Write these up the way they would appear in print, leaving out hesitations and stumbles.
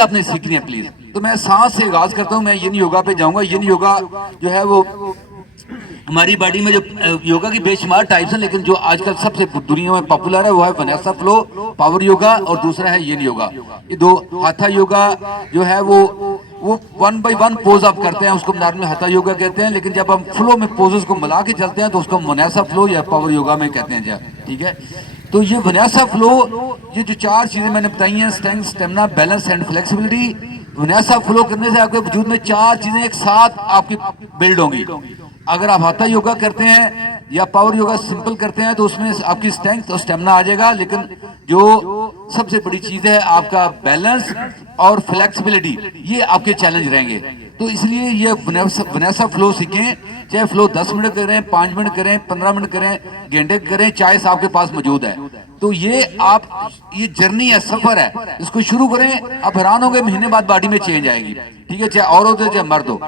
चीज आपने सीखनी है प्लीज। तो मैं सांस से आगाज करता हूँ, मैं yin योगा पे जाऊंगा। yin योगा जो है वो हमारी बॉडी में जो योगा की बेशुमार टाइप्स हैं, लेकिन जो आजकल सबसे दुनिया में पॉपुलर है वो है वनेसा फ्लो, पावर योगा, और दूसरा है yin योगा। ये दो हाथा योगा जो है वो 1 बाय 1 पोज आप करते हैं, उसको नॉर्मल हाथा योगा कहते हैं, लेकिन जब हम फ्लो में पोजेस को मिला के चलते हैं तो उसको वनेसा फ्लो या पावर योगा में कहते हैं। ठीक है, तो ये वनेसा फ्लो, ये जो 4 चीजें मैंने बताई हैं, strength, stamina, balance and flexibility, Vanessa flow करने से आपके वजूद में 4 चीजें एक साथ आपकी बिल्ड होंगी। अगर आप हाथा योगा करते हैं या पावर योगा सिंपल करते हैं तो उसमें आपकी स्ट्रेंथ और स्टेमिना आ जाएगा, लेकिन जो सबसे बड़ी चीज है आपका बैलेंस और फ्लेक्सिबिलिटी, ये आपके चैलेंज रहेंगे। तो इसलिए ये वनेसा फ्लो सीखें, चाहे फ्लो 10 मिनट करें, 5 मिनट करें, 15 मिनट करें, घंटे करें, चॉइस आपके पास मौजूद है। तो ये जर्नी है, सफर है, इसको शुरू करें। आप हैरान होंगे, महीने बाद बॉडी में चेंज आएगी। ठीक है, चाहे औरत हो चाहे मर्द हो।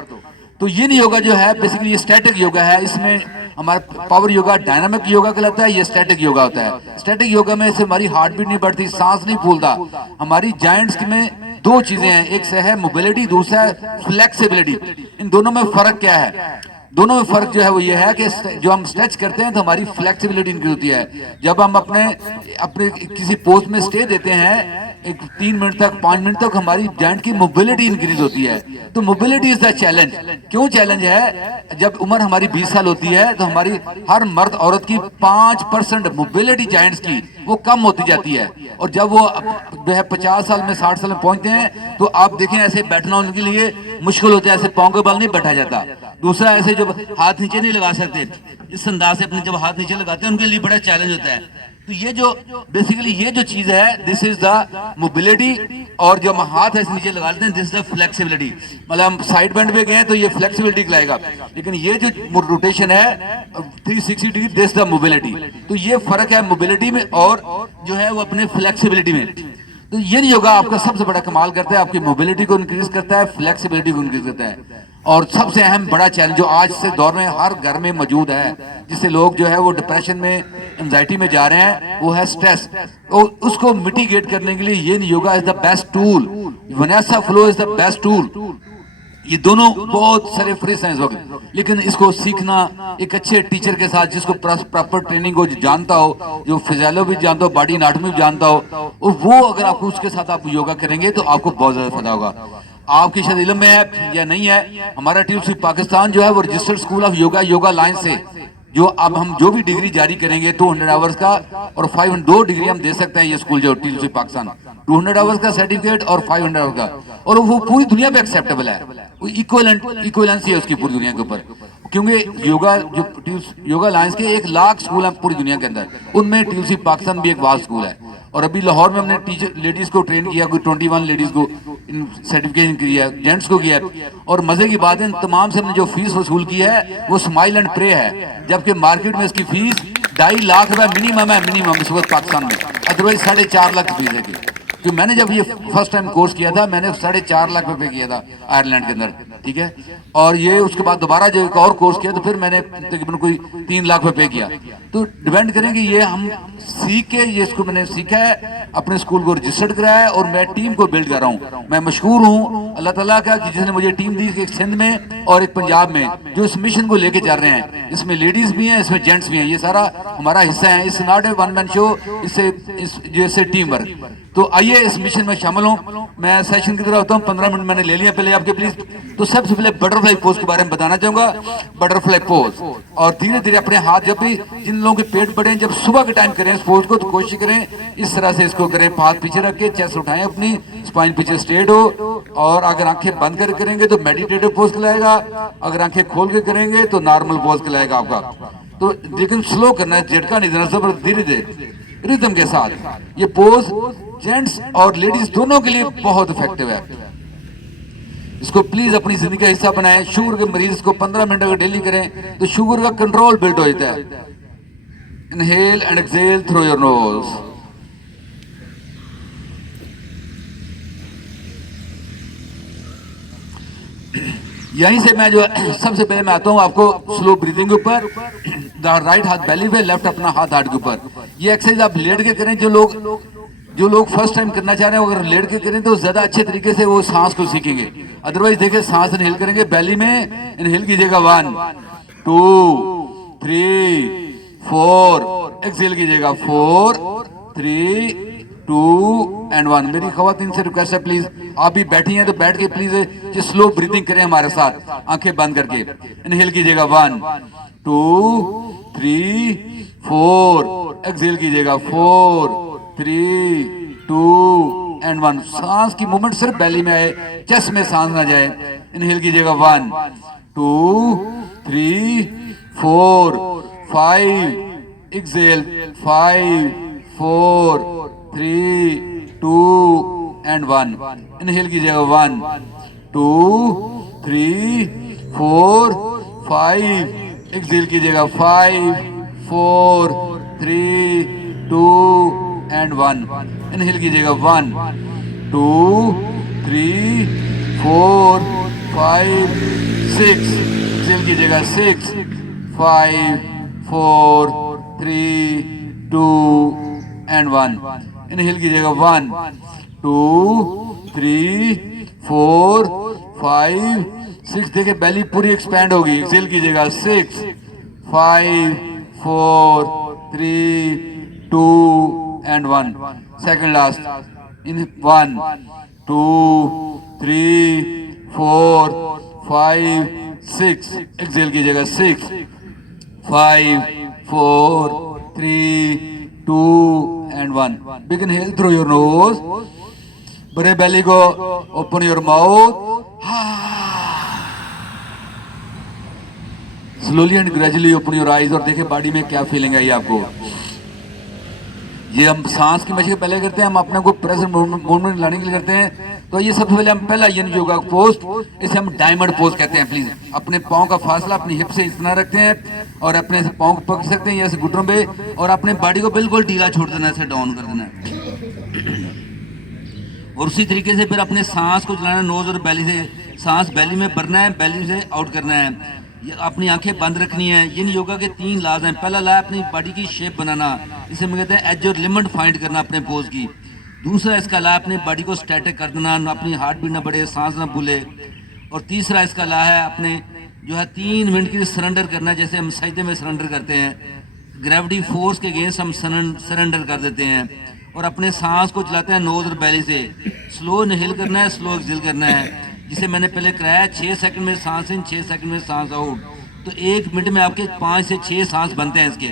तो ये योगा जो है बेसिकली ये स्टैटिक योगा है। इसमें हमारा पावर योगा डायनामिक योगा कहलाता है, ये स्टैटिक योगा होता है। स्टैटिक योगा में से हमारी हार्ट बीट नहीं बढ़ती, सांस नहीं फूलता। हमारी जॉइंट्स में 2 चीजें हैं, एक से है मोबिलिटी, दूसरा है फ्लेक्सिबिलिटी। इन दोनों में फर्क क्या है? दोनों में फर्क जो है वो ये है कि जो हम स्ट्रेच करते हैं तो हमारी फ्लेक्सिबिलिटी इंक्रीज होती है। जब हम अपने किसी पोज में स्टे देते हैं 3 मिनट तक, 5 मिनट तक, हमारी जॉइंट की मोबिलिटी इंक्रीज होती है। तो मोबिलिटी इज द चैलेंज। क्यों चैलेंज है? जब उम्र हमारी 20 साल होती है तो हमारी हर मर्द औरत की 5% मोबिलिटी जॉइंट्स की वो कम होती जाती है। और जब वो 50 साल में, 60 साल में पहुंचते हैं तो आप देखें ऐसे बैठना उनके लिए मुश्किल होता है, ऐसे पांव के बल नहीं बैठा जाता। दूसरा, ऐसे जब हाथ नीचे नहीं लगा सकते, इस अंदाज से अपने जब हाथ नीचे लगाते हैं उनके लिए बड़ा चैलेंज होता है। तो ये जो बेसिकली ये जो चीज है, दिस इज द मोबिलिटी। और जब हम हाथ ऐसे नीचे लगा लेते हैं, दिस इज द फ्लेक्सिबिलिटी। मतलब हम साइड बेंड पे गए तो ये फ्लेक्सिबिलिटी कहलाएगा, लेकिन ये जो रोटेशन है 360 डिग्री, दिस द मोबिलिटी। तो ये फर्क है मोबिलिटी में और जो है वो अपने फ्लेक्सिबिलिटी में। तो ये योगा आपका सबसे बड़ा कमाल करता है, आपकी मोबिलिटी को इंक्रीज करता है, फ्लेक्सिबिलिटी को इंक्रीज करता है। और सबसे अहम बड़ा चैलेंज जो आज से दौर में हर घर में मौजूद है, जिससे लोग जो है वो डिप्रेशन में, एंजाइटी में जा रहे हैं, वो है स्ट्रेस। तो उसको मिटिगेट करने के लिए ये yoga is the best tool, Vanessa flow is the best tool. ये दोनों बहुत सारे फ्री हैं इस वक्त, लेकिन इसको सीखना एक अच्छे टीचर के साथ, जिसको प्रॉपर ट्रेनिंग को जानता हो, जो फिजियोलॉजी भी जानता हो, बॉडी एनाटॉमी भी जानता हो, और वो अगर आपको उसके साथ आप योगा करेंगे तो आपको बहुत ज्यादा फायदा होगा। आपकी शायद इल्म में है या नहीं है, हमारा टीयूसी पाकिस्तान जो है वो registered school of yoga, yoga line से जो अब हम जो भी डिग्री जारी करेंगे 200 आवर्स का और 502 डिग्री हम दे सकते हैं। ये स्कूल जो टीयूसी पाकिस्तान 200 आवर्स का सर्टिफिकेट और 500 आवर्स का, और वो पूरी दुनिया पे एक्सेप्टेबल है। इक्वलेंसी है उसकी पूरी दुनिया के ऊपर, क्योंकि योगा लाइंस के 1 लाख स्कूल हैं पूरी दुनिया के अंदर, उनमें टीयूसी पाकिस्तान भी एक वास्ट स्कूल है। और अभी लाहौर में हमने टीचर लेडीज को ट्रेन किया, कोई 21 लेडीज को सर्टिफिकेशन किया, जेंट्स को किया। और मजे की बात है, तमाम से हमने जो फीस वसूल की है वो स्माइल एंड प्रे है, जबकि मार्केट में इसकी फीस 2.5 लाख रुपए मिनिमम है, मिनिमम इस वक्त पाकिस्तान में। अदरवाइज 4.5 लाख फीस है। क्योंकि मैंने जब ये फर्स्ट टाइम कोर्स किया था, मैंने 4.5 लाख रुपए किया था आयरलैंड के अंदर। ठीक है, और ये उसके बाद दोबारा जो एक और कोर्स किया तो फिर मैंने तकरीबन कोई 3 लाख रुपए किया। तो डिपेंड करें कि ये हम सीख के, ये इसको मैंने सीखा है, अपने स्कूल को रजिस्टर्ड कराया है और मैं टीम को बिल्ड कर रहा हूँ। मैं मशहूर हूँ अल्लाह ताला का कि जिसने मुझे टीम दी, एक सिंध में और एक पंजाब में, जो इस मिशन को लेके चल रहे हैं। इसमें लेडीज भी हैं, इसमें जेंट्स भी हैं, ये सारा हमारा हिस्सा है। इस not a one man show, इससे टीम वर्क। तो आइए इस मिशन में शामिल हूँ। मैं सेशन की तरफ होता हूँ, 15 मिनट मैंने ले लिया पहले आपके प्लीज। तो सबसे पहले बटरफ्लाई पोज के बारे में बताना चाहूंगा। बटरफ्लाई पोज, और धीरे धीरे अपने हाथ, जब भी जिन लोगों के पेट बड़े हैं, जब सुबह के टाइम करें इस पोज को, तो कोशिश करें इस तरह से इसको करें, हाथ पीछे रख के, चेस्ट उठाएं, अपनी स्पाइन पीछे स्ट्रेट हो। और अगर आंखें बंद कर करेंगे तो मेडिटेटिव पोज कहलाएगा, अगर आंखें खोल के करेंगे तो नॉर्मल पोज कहलाएगा आपका। तो लेकिन स्लो करना है, झटका नहीं देना, सब धीरे धीरे रिदम के साथ। ये पोज जेंट्स और लेडीज दोनों के लिए बहुत इफेक्टिव है। इसको प्लीज अपनी जिंदगी का हिस्सा बनाएं। शुगर के मरीज को 15 मिनट अगर डेली करें तो शुगर का कंट्रोल बिल्ड हो जाता है। Inhale and exhale through your knows. यहीं से मैं जो सबसे पहले मैं आता हूं आपको स्लो ब्रीदिंग के ऊपर। राइट हाथ बेली पे, लेफ्ट अपना हाथ हार्ट के ऊपर। ये एक्सरसाइज आप लेट के करें। जो लोग जो लोग फर्स्ट टाइम करना चाह रहे हैं अगर लेट के करें तो ज़्यादा अच्छे तरीके से वो सांस को सीखेंगे। अदरवाइज देखिए सांस इनहेल करेंगे, बेली में इनहेल कीजिएगा 1 2 3 4, एक्सेल कीजिएगा 4 3 2 एंड 1। मेरी खवातीन से रिक्वेस्ट है प्लीज, आप भी बैठी हैं तो बैठ के प्लीज स्लो ब्रीथिंग करें हमारे साथ, आंखें बंद करके। इनहेल कीजिएगा 1 2 3 4, एक्सेल कीजिएगा 4 3 2 एंड 1। सांस की मूवमेंट सिर्फ बेली में आए, चेस्ट में सांस ना जाए। इनहेल कीजिएगा 1 2 3 4 5, एक्सेल 5 4 3 2 एंड 1। इनहेल कीजिएगा 1 2 3 4 5, एक्सेल कीजिएगा 5 4 3 2 एंड 1। इनहेल कीजिएगा 1 2 3 4 5 6, एक्सेल कीजिएगा 6 5 4 3 2 एंड 1। इनहेल कीजिएगा 1 2 3 4 5 6, देखिए बेली पूरी एक्सपैंड होगी। एक्सेल कीजिएगा 6 5 4 3 2 and 1। Second last in 1 2 3 4 5 6, exhale कीजिएगा 6 5 4 3 2 and 1। Big inhale through your nose, बड़े बेली को open your mouth, slowly and gradually open your eyes और देखिए बॉडी में क्या फीलिंग आई आपको। ये हम सांस की मशक पहले करते हैं, हम अपने को प्रेजेंट मूवमेंट लाने के लिए करते हैं। तो ये सबसे पहले हम पहला यन योगा पोस्ट, इसे हम डायमंड पोज कहते हैं। प्लीज अपने पाँव का फासला अपनी हिप से इतना रखते हैं और अपने पाँव को पकड़ सकते हैं ऐसे घुटनों पे, और अपने बॉडी को बिल्कुल ढीला छोड़ देना, ऐसे डाउन कर देना है। और उसी तरीके से फिर अपने सांस को चलाना, नोज और बेली से सांस बेली में भरना है, बेली से आउट करना है। ये अपनी आंखें बंद रखनी है। इन योगा के 3 लाज हैं। पहला ला अपनी बॉडी की शेप बनाना, इसे हम कहते हैं एज और लिमिट फाइंड करना अपने पोज की। दूसरा इसका ला अपने बॉडी को स्टैटिक कर देना, अपनी हार्ट बीट ना बढ़े, सांस ना भूले। और तीसरा इसका ला है अपने जो है 3 मिनट के लिए सरेंडर करना, जैसे हम सजदे में सरेंडर करते हैं, ग्रेविटी फोर्स के अगेंस्ट हम सरेंडर कर देते हैं। और अपने सांस को चलाते हैं नोज और बेली से। स्लो इनहेल करना है, स्लो एक्सहेल करना है, जिसे मैंने पहले कराया 6 सेकंड में सांस इन, 6 सेकंड में सांस आउट। तो 1 मिनट में आपके 5 से 6 सांस बनते हैं इसके।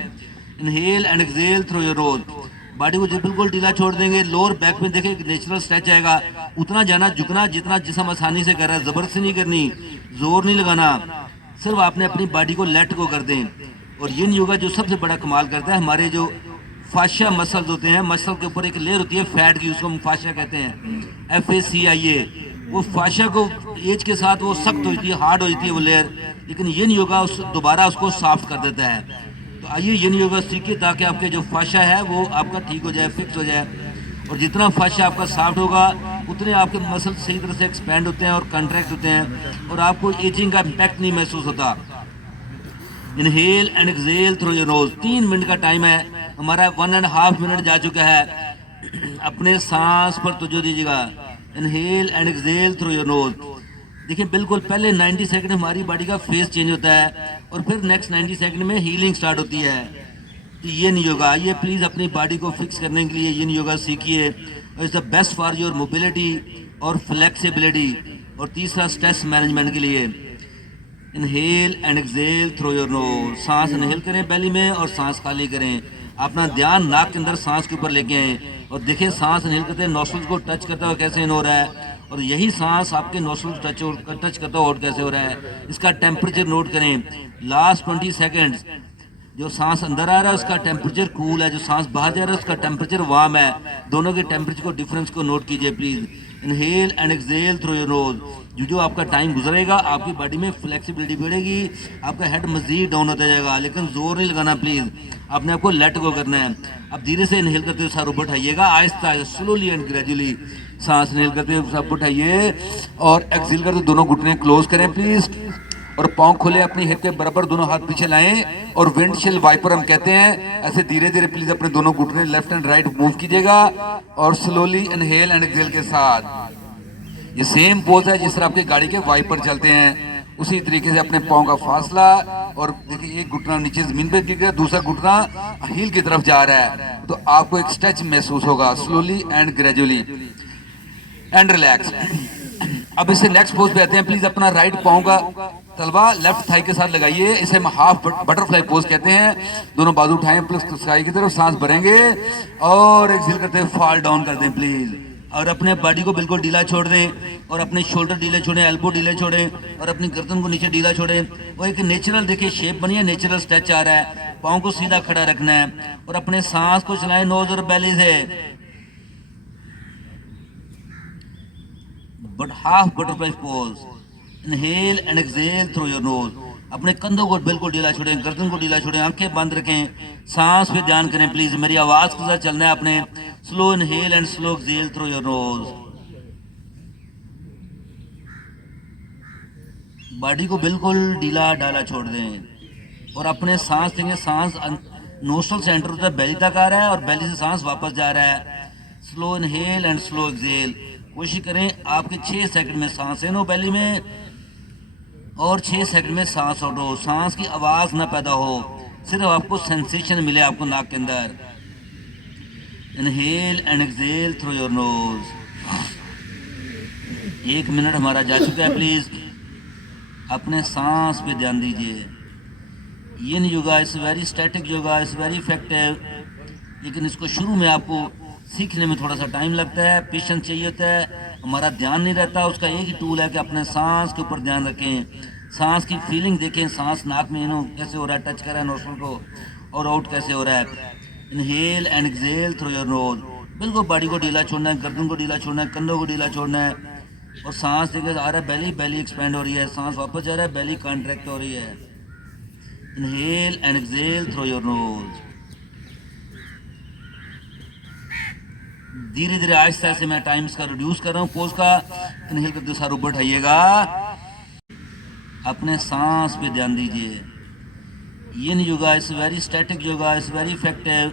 Inhale and exhale through your knows. Body को बिल्कुल ढीला छोड़ देंगे। लोअर बैक में देखिए नेचुरल स्ट्रेच आएगा, उतना जाना झुकना जितना जिसम आसानी से कर रहा है, जबरदस्ती नहीं करनी, जोर नहीं लगाना, सिर्फ आपने अपनी बॉडी को लेट को कर दें। और यिन योगा जो सबसे बड़ा कमाल करता है, हमारे जो फाशिया मसल्स होते हैं, मसल के ऊपर एक लेयर होती है फैट की, उसको हम फाशिया कहते हैं, FACIA। वो फाशिया को एज के साथ वो सख्त होती है, हार्ड होती है वो लेयर, लेकिन यिन योगा दोबारा उसको सॉफ्ट कर देता है। तो आइए यिन योगा सीखिए ताकि आपके जो फाशिया है वो आपका ठीक हो जाए, फिक्स हो जाए। और जितना फाशिया आपका सॉफ्ट होगा उतने आपके मसल सही तरह से एक्सपैंड होते हैं और कंट्रैक्ट होते हैं, और आपको एजिंग का इम्पैक्ट नहीं महसूस होता। Inhale and exhale through your knows. 3 minute का टाइम है हमारा, 1.5 मिनट जा चुका है। अपने सांस पर तवज्जो दीजिएगा। Inhale and exhale through your knows. देखिए बिल्कुल पहले 90 सेकंड हमारी बॉडी का फेस चेंज होता है और फिर नेक्स्ट 90 सेकंड में हीलिंग स्टार्ट होती है। तो ये नहीं योगा, ये प्लीज़ अपनी बॉडी को फिक्स करने के लिए ये योगा सीखिए। It's the best for your mobility और फ्लेक्सिबिलिटी। और तीसरा स्ट्रेस मैनेजमेंट के लिए। Inhale and exhale through your knows. सांस इनहेल करें बेली में और सांस खाली करें। अपना ध्यान नाक के अंदर सांस के ऊपर लेके आए और देखिए सांस इनहेल करते हैं नोस्ट्रिल्स को टच करता हुआ कैसे इन हो रहा है, और यही सांस आपके नोस्ट्रिल्स टच करता हुआ आउट कैसे हो रहा है। इसका टेम्परेचर नोट करें। लास्ट 20 सेकेंड्स जो सांस अंदर आ रहा है उसका टेम्परेचर कूल है, जो सांस बाहर जा रहा है उसका टेम्परेचर वार्म है। दोनों के टेम्परेचर को डिफरेंस को नोट कीजिए please. Inhale and exhale through your knows. जो आपका टाइम गुजरेगा आपकी बॉडी में फ्लेक्सिबिलिटी बढ़ेगी, आपका हेड मजीद डाउन होता जाएगा, लेकिन जोर नहीं लगाना प्लीज़, आपने आपको लेट गो करना है। अब धीरे से इनहेल करते हुए सर ऊपर उठाइएगा, आहिस्ता स्लोली एंड ग्रेजुअली सांस इनहेल करते हुए सब उठाइए और एक्सहेल करते दोनों घुटने क्लोज करें प्लीज़। और पाँव खुले अपनी हिप के बराबर, दोनों हाथ पीछे लाएं और विंडशील्ड वाइपर हम कहते हैं। ऐसे धीरे धीरे प्लीज अपने दोनों घुटने लेफ्ट एंड राइट मूव कीजिएगा और स्लोली इनहेल एंड एक्सहेल के साथ। ये सेम पोज है जिस तरह आपकी गाड़ी के वाइपर चलते हैं, उसी तरीके से अपने पाँव का फासला। और देखिए एक घुटना नीचे जमीन पे गिर गया, दूसरा घुटना हील की तरफ जा रहा है, तो आपको एक स्ट्रेच महसूस होगा। Slowly and gradually and relax. अब इससे नेक्स्ट पोज पे आते हैं। प्लीज अपना राइट पाँव का तलवा लेफ्ट थाई के साथ लगाइए, इसे हम हाफ बटरफ्लाई पोज कहते हैं। दोनों बाजू उठाएं प्लस स्काई की तरफ, सांस भरेंगे और एक्सहेल करते हैं फॉल डाउन कर दें प्लीज। और अपने बॉडी को बिल्कुल ढीला छोड़ दें और अपने शोल्डर ढीले छोड़ें, एल्बो ढीले छोड़ें और अपनी गर्दन को नीचे ढीला छोड़ें। और एक नेचुरल देखिए शेप बनी है, नेचुरल स्ट्रेच आ रहा है। पाँव को सीधा खड़ा रखना है और अपने सांस को चलाएं नोज और बेली से। But half butterfly pose, inhale and exhale through your nose. अपने कंधों को बिल्कुल ढीला छोड़ें, गर्दन को ढीला छोड़ें, आंखें बंद रखें, सांस पे ध्यान करें प्लीज। मेरी आवाज के साथ चलना है आपने। Slow inhale and slow exhale through your knows. Body को बिल्कुल ढीला ढाला छोड़ दें और अपने सांस देंगे। सांस नोस्ट्रल से एंटर होता है, बेली तक आ रहा है और बेली से सांस वापस जा रहा है। Slow inhale and slow exhale. कोशिश करें आपके 6 सेकंड में सांस लो बेली में और 6 सेकंड में सांस छोड़ो। सांस की आवाज ना पैदा हो, सिर्फ आपको सेंसेशन मिले आपको नाक के अंदर। Inhale and exhale through your knows. 1 minute हमारा जा चुका है। प्लीज अपने सांस पे ध्यान दीजिए। Yin yoga is very static yoga, is very effective, लेकिन इसको शुरू में आपको सीखने में थोड़ा सा टाइम लगता है, पेशेंस चाहिए होता है, हमारा ध्यान नहीं रहता। उसका एक ही टूल है कि अपने सांस के ऊपर ध्यान रखें, सांस की फीलिंग देखें, सांस नाक में इन कैसे हो रहा है, टच कर रहा है नोस्ट्रल को और आउट कैसे हो रहा है। Inhale and exhale through your knows. बिल्कुल बॉडी को ढीला छोड़ना है, गर्दन को ढीला छोड़ना है, कंधों को ढीला छोड़ना है और सांस देकर आ रहा है बेली, बेली एक्सपेंड हो रही है, सांस वापस जा रहा है, बेली कॉन्ट्रैक्ट हो रही है। Inhale and exhale through your knows. धीरे धीरे आहिस्ता से मैं टाइम्स का रिड्यूस कर रहा हूँ पोज का। इनहेल करते सार ऊपर उठाइएगा, अपने सांस पे ध्यान दीजिए। Yin yoga is very static yoga, is very effective,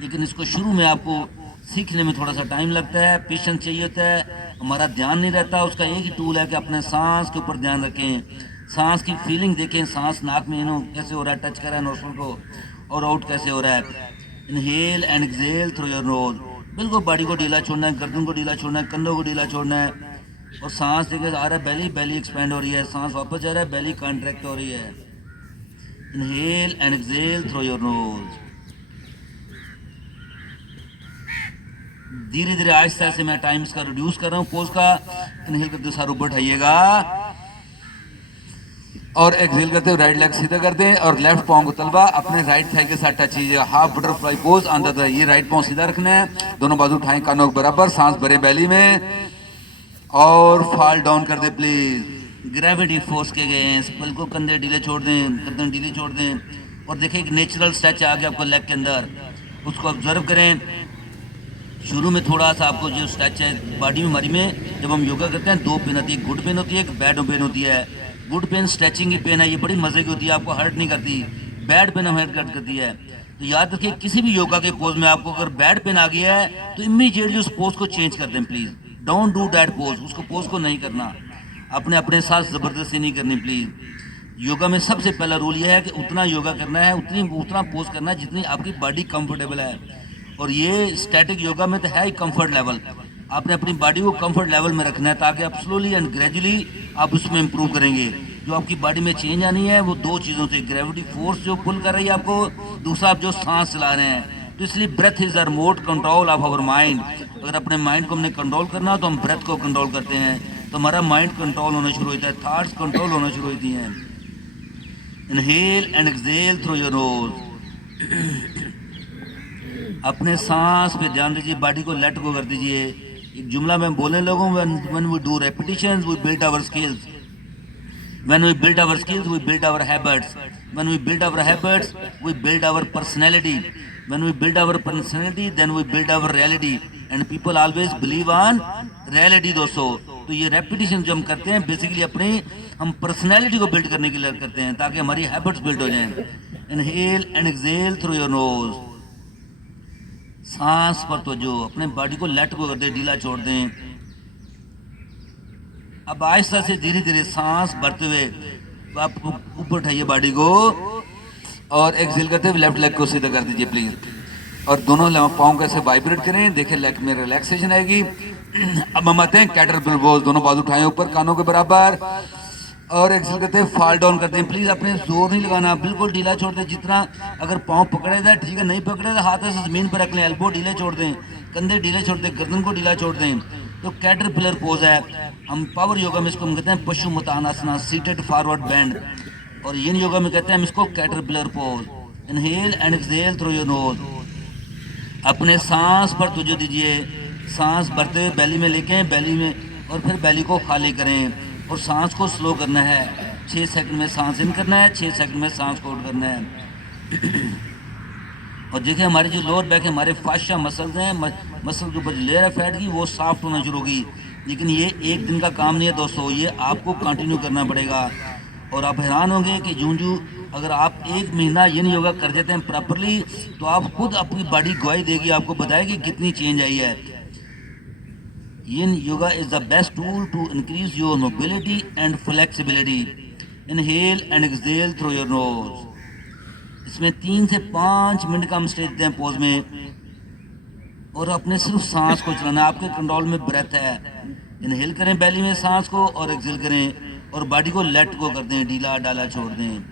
लेकिन इसको शुरू में आपको सीखने में थोड़ा सा टाइम लगता है, पेशेंस चाहिए होता है, हमारा ध्यान नहीं रहता। उसका एक ही टूल है कि अपने सांस के ऊपर ध्यान रखें, सांस की फीलिंग देखें, सांस नाक में इन कैसे हो रहा है, टच कर रहा है नोस्ट्रल को और आउट कैसे हो रहा है। Inhale and exhale through your knows. बिल्कुल बॉडी को ढीला छोड़ना है, गर्दन को ढीला छोड़ना है, कंधों को ढीला छोड़ना है और सांस देकर आ रहा है बेली, बेली एक्सपेंड हो रही है, सांस वापस जा रहा है, बेली कॉन्ट्रैक्ट हो रही है। Inhale and exhale through your knows. धीरे धीरे आहिस्ता से मैं टाइम्स का रिड्यूस कर रहा हूँ पोज का। इनहेल करते सार ऊपर उठाइएगा और एक्सहेल करते हुए राइट लेग सीधा कर दें और लेफ्ट पाँव को तलवा अपने राइट थाई के साथ टच कीजिएगा। हाफ बटरफ्लाई पोज अंदर था, ये राइट पाँव सीधा रखना है, दोनों बाजू उठाएं कानों के बराबर, सांस भरे बेली में और फॉल डाउन कर दे प्लीज। ग्रेविटी फोर्स के गए हैं, बिल्कुल कंधे ढीले छोड़ दें, गर्दन ढीली छोड़ दें और देखिए एक नेचुरल स्ट्रेच आ गया आपको लेग के अंदर, उसको ऑब्जर्व करें। शुरू में थोड़ा सा आपको जो स्ट्रेच है बॉडी में हमारी में, जब हम योगा करते हैं 2 पेन होती है, एक गुड पेन होती है, एक बैड पेन होती है। गुड पेन स्ट्रेचिंग की पेन है, ये बड़ी मजे की होती है, आपको हर्ट नहीं करती। बैड पेन हम हर्ट करती है। तो याद रखिए किसी भी योगा के पोज में आपको अगर बैड पेन आ गया है तो इमीडिएटली उस पोज को चेंज कर दें please. Don't do that pose, उसको पोज को नहीं करना, अपने अपने साथ जबरदस्ती नहीं करनी प्लीज। योगा में सबसे पहला रूल यह है कि उतना योगा करना है, उतना पोज करना है जितनी आपकी बॉडी कंफर्टेबल है। और ये स्टैटिक योगा में तो है ही कंफर्ट लेवल, आपने अपनी बॉडी को कंफर्ट लेवल में रखना है ताकि आप स्लोली एंड ग्रेजुअली आप उसमें इंप्रूव करेंगे। जो आपकी बॉडी में चेंज आनी है वो 2 चीज़ों से, ग्रेविटी फोर्स जो पुल कर रही है आपको, दूसरा आप जो सांस चला रहे हैं। तो इसलिए breath is the remote control of our mind. अगर अपने माइंड को हमने कंट्रोल करना हो तो हम ब्रेथ को कंट्रोल करते हैं, तो हमारा माइंड कंट्रोल होना शुरू होता है, थॉट्स कंट्रोल होना शुरू होती हैं। Inhale and exhale through your nose. अपने सांस पे ध्यान दीजिए, बॉडी को लेट गो कर दीजिए। एक जुमला मैं बोलने लगूँ, when we do repetitions we build our skills, when we build our skills we build our habits, when we build our habits we build our personality, when we build our personality then we build our reality, and people always believe on reality दोस्तों। तो ये repetition जो हम करते हैं basically अपने हम personality को बिल्ड करने के लिए करते हैं, ताकि हमारी हैबिट्स बिल्ड हो जाएं। Inhale and exhale through your knows, सांस पर तो जो अपने बॉडी को लेट गो कर दें, ढीला छोड़ दें। अब आहिस्ता से धीरे धीरे सांस भरते हुए आप ऊपर उठाइए बॉडी को और एक्सहेल करते हुए लेफ्ट लेग को सीधा कर दीजिए प्लीज। और दोनों पाँव को ऐसे वाइब्रेट करें, देखिए लेग में रिलैक्सेशन आएगी। अब हम आते हैं कैटरपिलर पोज, दोनों बाजू उठाएं ऊपर कानों के बराबर और एक्सहेल करते हैं फॉल डाउन करते हैं। प्लीज अपने जोर नहीं लगाना, बिल्कुल ढीला छोड़ दें जितना, अगर पाँव पकड़े था ठीक है, नहीं पकड़े तो हाथ ऐसे जमीन पर रख लें, एल्बो ढीले छोड़ दें, कंधे ढीले छोड़ दें, गर्दन को ढीला छोड़ दें। तो कैटरपिलर पोज है, हम पावर योगा में इसको हम कहते हैं पशुमुतानासना, सीटेड फॉरवर्ड बेंड, और यिन योगा में कहते हैं हम इसको caterpillar pose. Inhale and exhale through your nose, अपने सांस पर तवज्जो दीजिए, सांस भरते हुए बैली में लेके बैली में, और फिर बैली को खाली करें और सांस को स्लो करना है। 6 सेकंड में सांस इन करना है, 6 सेकंड में सांस को आउट करना है। और देखिए हमारी जो लोअर बैक है, हमारे फाशा मसल्स हैं, मसल के ऊपर लेयर है फैट की, वो सॉफ्ट होना शुरू होगी। लेकिन ये एक दिन का काम नहीं है दोस्तों, ये आपको कंटिन्यू करना पड़ेगा। और आप हैरान होंगे कि जूं अगर आप 1 महीना यिन योगा कर देते हैं प्रॉपरली, तो आप खुद अपनी बॉडी गवाही देगी, आपको बताएगी कितनी चेंज आई है। Yin yoga is the best tool to increase your mobility and flexibility. Inhale and exhale through your nose. इसमें 3 से 5 मिनट का हम स्टे देते हैं पोज में, और अपने सिर्फ सांस को चलाना, आपके कंट्रोल में ब्रेथ है। इनहेल करें बैली में सांस को और एक्सहेल करें और बॉडी को लेट गो कर दें, ढीला डाला छोड़ दें।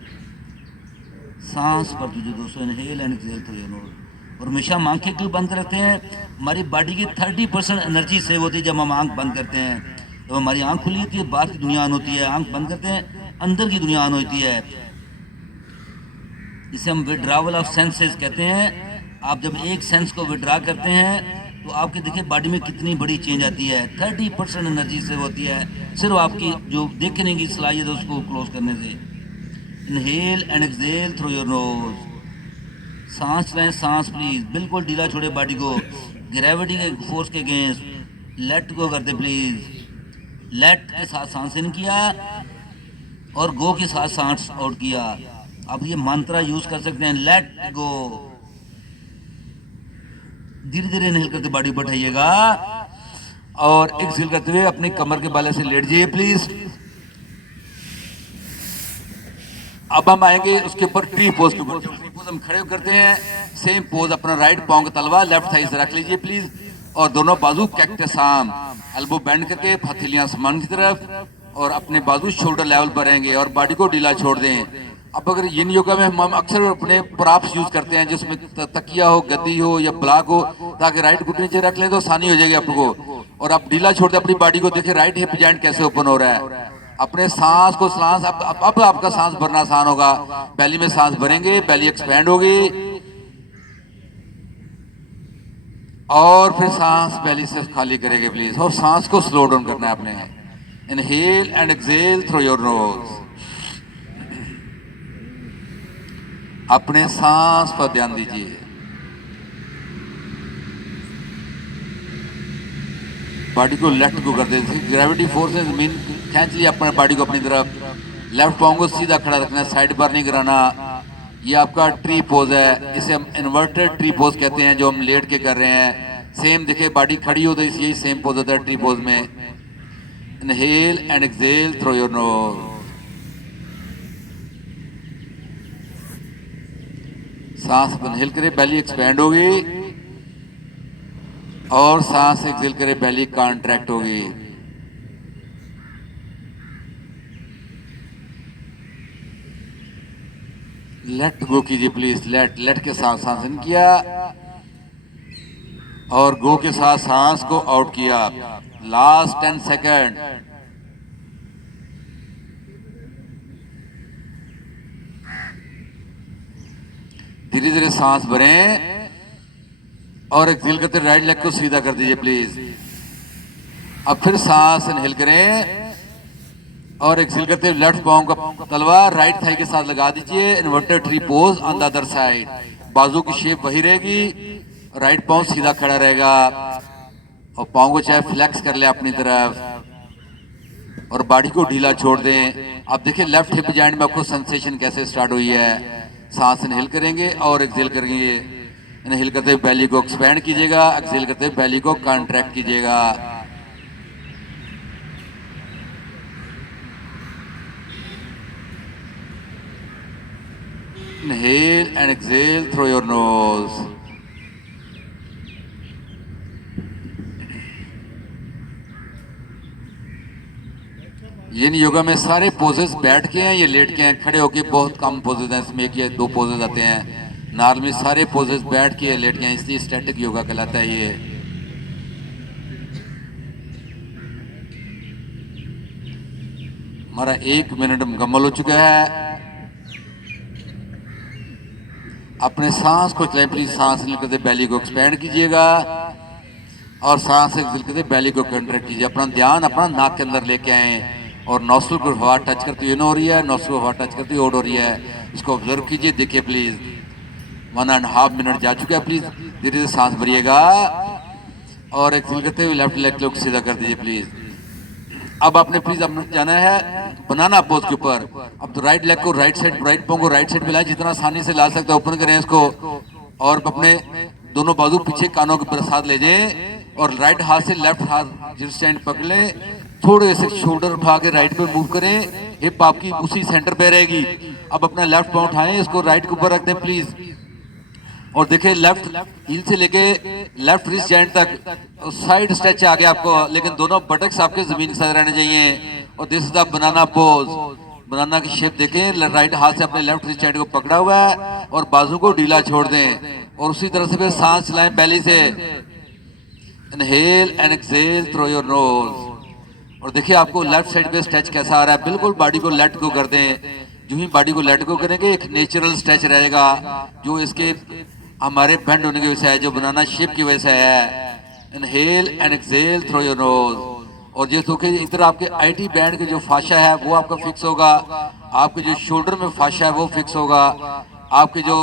सांस पर तुझे दोस्तों, inhale and exhale through your knows. और हमेशा हम आंखें क्यों बंद रखते हैं? हमारी बॉडी की 30% एनर्जी सेव होती है जब हम आंख बंद करते हैं। तो हमारी आंख खुली होती है, बाहर की दुनिया ऑन होती है, आंख बंद करते हैं, अंदर की दुनिया ऑन होती है। इसे हम विड्रावल ऑफ सेंसेस कहते हैं। आप जब एक सेंस को विड्रा करते हैं तो आपके देखिए बॉडी में कितनी बड़ी चेंज आती है। 30% एनर्जी सेव होती है सिर्फ आपकी जो देखने की सलाहियत है उसको क्लोज करने से। Inhale and exhale through your knows, सांस लें, सांस प्लीज बिल्कुल ढीला छोड़े बॉडी को, ग्रेविटी के फोर्स के अगेंस्ट लेट गो करते प्लीज। लेट के साथ सांस इन किया और गो के साथ सांस आउट किया। आप ये मंत्र यूज कर सकते हैं, लेट गो। धीरे धीरे इनहेल करते बॉडी बढ़ाइएगा और एक्सहेल करते हुए अपने कमर के बाले से लेट जाइए प्लीज। अब हम आएंगे उसके ऊपर ट्री पोज के ऊपर। हम खड़े करते हैं, सेम पोज, अपना राइट पांव का तलवा लेफ्ट थाई से रख लीजिए प्लीज, और दोनों बाजू कैक्टस आर्म, एल्बो बेंड करके हथेलियां आसमान की तरफ, और अपने बाजू शोल्डर लेवल पर रहेंगे और बॉडी को ढीला छोड़ दें। अब अगर यिन योगा में हम अक्सर अपने प्रॉप्स यूज करते हैं जिसमें तकिया हो, गद्दी हो या ब्लॉक हो, ताकि राइट घुटने नीचे रख लें तो आसानी हो जाएगी आपको। और आप ढीला छोड़ दें अपनी बॉडी को, देखिए राइट हिप जॉइंट कैसे ओपन हो रहा है। अपने सांस को सांस अब आपका सांस भरना आसान होगा। बैली में सांस भरेंगे, बैली एक्सपैंड होगी और फिर सांस बैली से खाली करेंगे प्लीज, और सांस को स्लो डाउन करना है आपने। Inhale and exhale through your nose, अपने सांस पर ध्यान दीजिए। बॉडी को लेफ्ट को कर दे, ग्रेविटी फोर्स से जमीन खींच लिया अपने बॉडी को अपनी तरफ। लेफ्ट पाँव को सीधा खड़ा रखना है, साइड पर नहीं कराना। ये आपका ट्री पोज है, इसे हम इन्वर्टेड ट्री पोज कहते हैं, जो हम लेट के कर रहे हैं। सेम देखिए बॉडी खड़ी हो तो यही सेम पोज होता है ट्री पोज में। Inhale and exhale through your knows, सांस इनहेल करें, बैली एक्सपैंड होगी, और सांस एक्सहेल करें, बैली कॉन्ट्रैक्ट होगी। लेट गो कीजिए प्लीज, लेट के साथ सांस इन किया और गो के साथ सांस को आउट किया। Last 10 second. धीरे धीरे सांस भरें और एक्सहेल करते राइट लेग को सीधा कर दीजिए प्लीज। अब फिर सांस इनहेल करें और एक्सहेल करते लेफ्ट पाँव का तलवा राइट थाई के साथ लगा दीजिए। Inverted tree pose on the other side, बाजू की शेप वही रहेगी, राइट पाँव सीधा खड़ा रहेगा और पाँव को चाहे फ्लेक्स कर ले अपनी तरफ। और बॉडी को ढीला छोड़ दें। आप देखिए लेफ्ट हिप जॉइंट में आपको सेंसेशन कैसे स्टार्ट हुई है। सांस इनहेल करेंगे और एक्सेल करेंगे। इनहेल करते हुए बेली को एक्सपेंड कीजिएगा, एक्सेल करते हुए बेली को कॉन्ट्रैक्ट कीजिएगा। Inhale and exhale through your nose. yin yoga में सारे पोजेस बैठ के हैं, ये लेट के हैं। खड़े होके बहुत कम पोजेस हैं, इसमें एक या दो पोजेस आते हैं। नॉर्मल में सारे पोजेस बैठ के लेट के हैं, इसलिए स्टैटिक योगा कहलाता है ये। हमारा 1 मिनट मुकम्मल हो चुका है। अपने सांस को चलाएं प्लीज। सांस लेकर बेली को एक्सपेंड कीजिएगा और सांस लेकर बेली को कंट्रैक्ट कीजिए। अपना ध्यान अपना नाक के अंदर लेके आए और नोस्ट्रल को हवा टच करती हुई इन हो रही है, नोस्ट्रल को हवा टच करती हुई आउट हो रही है। इसको ऑब्जर्व कीजिए, देखिए प्लीज। 1.5 मिनट जा चुका है। प्लीज धीरे धीरे सांस भरिएगा और एक्सेल करते हुए लेफ्ट लेग को सीधा कर दीजिए प्लीज। अब आपने प्लीज अपने जाना है बनाना पोज के ऊपर। अब तो राइट लेग को राइट साइड, राइट पांव को राइट साइड पे लाएं, जितना आसानी से ला सकते हैं ओपन करें इसको। और अपने दोनों बाजू पीछे कानों के ऊपर साथ ले जाएं और राइट हाथ से लेफ्ट हाथ जिस स्टैंड पकड़ लें। थोड़े से शोल्डर उठा के राइट पे मूव करें, हिप आपकी उसी सेंटर पे रहेगी। अब अपना लेफ्ट पांव उठाएं, इसको राइट के ऊपर रख दें प्लीज। और देखिए लेफ्ट हील से लेके लेफ्ट रिस्ट जॉइंट तक साइड स्ट्रेच आ गया आपको, लेकिन दोनों बटक्स आपके जमीन के साथ रहने चाहिए। और this is the banana pose. Banana की शेप देखें, राइट हाथ से अपने लेफ्ट रिस्ट जॉइंट को पकड़ा हुआ है और बाजू को ढीला छोड़ दें। और उसी तरह से फिर सांस चलाएं बेली से। Inhale and exhale through your knows. और देखिए आपको लेफ्ट साइड पे स्ट्रेच कैसा आ रहा है। बिल्कुल बॉडी को लेट गो कर दें। जो ही बॉडी को लेट गो करेंगे एक नेचुरल स्ट्रेच रहेगा, जो इसके हमारे बेंड होने की वजह से है, जो बनाना शेप की वजह से है। Inhale and exhale through your knows. और ये तो इधर आपके आईटी बैंड के जो फाशा है वो आपका फिक्स होगा। आपके जो शोल्डर में फाशा है वो फिक्स होगा। आपके जो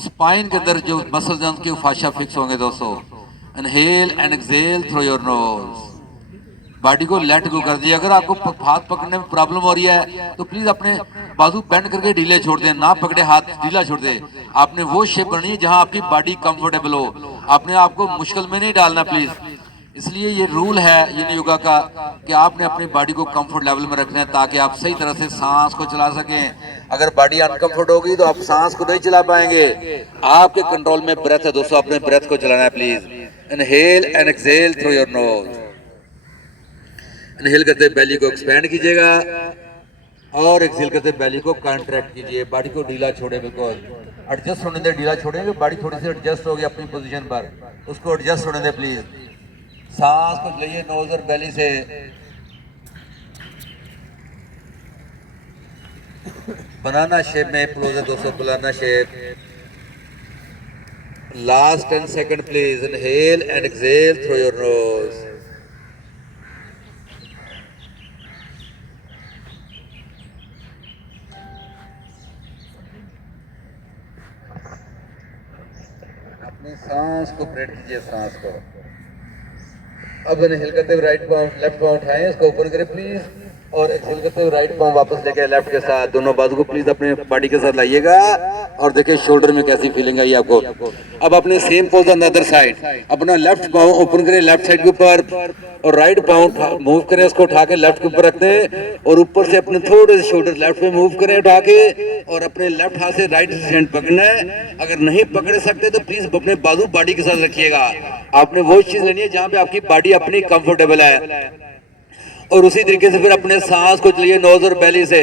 स्पाइन के अंदर जो मसल्स हैं उनके फाशा फिक्स होंगे दोस्तों। Inhale and exhale through your knows. Body को लेट गो कर दिए। अगर आपको हाथ पकड़ने में प्रॉब्लम हो रही है तो प्लीज अपने बाजू बेंड करके ढीले छोड़ दें, ना पकड़े हाथ ढीला छोड़ दें। आपने वो शेप करनी है जहां आपकी बॉडी कंफर्टेबल हो। आपने आपको मुश्किल में नहीं डालना प्लीज। इसलिए ये रूल है yin योगा का कि आपने अपनी बॉडी को कंफर्ट लेवल में रखना है ताकि आप सही तरह से सांस को चला सकें। अगर बॉडी अनकंफर्ट होगी तो आप सांस को नहीं चला पाएंगे। आपके कंट्रोल में ब्रेथ है दोस्तों, अपने ब्रेथ को चलाना है please. Inhale and exhale through your knows. Inhale करते बेली को एक्सपेंड कीजिएगा और एक्सहेल करते बेली को कॉन्ट्रैक्ट कीजिए। बॉडी को ढीला छोड़े, बिल्कुल एडजस्ट होने दे। ढीला छोड़ेंगे, बॉडी थोड़ी सी एडजस्ट होगी अपनी पोजीशन पर, उसको एडजस्ट होने दे प्लीज। सांस को लिए नोज और बेली से। बनाना शेप में क्लोज है दोस्तों, banana shape. Last 10 second please. Inhale and exhale through your nose. अपनी सांस को ब्रेड कीजिए, सांस को। अब इनहेल करते हुए राइट पांव लेफ्ट पांव उठाएं, इसको ओपन करें प्लीज। और एक्सहेल करते हुए राइट पांव वापस लेके लेफ्ट के साथ दोनों बाजू को प्लीज अपने बॉडी के साथ लाइएगा। और देखिए शोल्डर में कैसी फीलिंग आई आपको। अब अपने same pose on the other side. अपना लेफ्ट पांव ओपन करें लेफ्ट साइड के ऊपर और राइट पांव मूव करें, उसको उठा के लेफ्ट के ऊपर रख दें और ऊपर से अपने थोड़े से शोल्डर लेफ्ट पे मूव करें उठा के। और अपने लेफ्ट हाथ से राइट हैंड पकड़ना है। अगर नहीं पकड़ सकते तो प्लीज अपने बाजू बॉडी के साथ रखिएगा। आपने वो चीज लेनी है जहां पे आपकी बॉडी अपनी कंफर्टेबल है। और उसी तरीके से फिर अपने सांस को चलिए नोज और बेली से।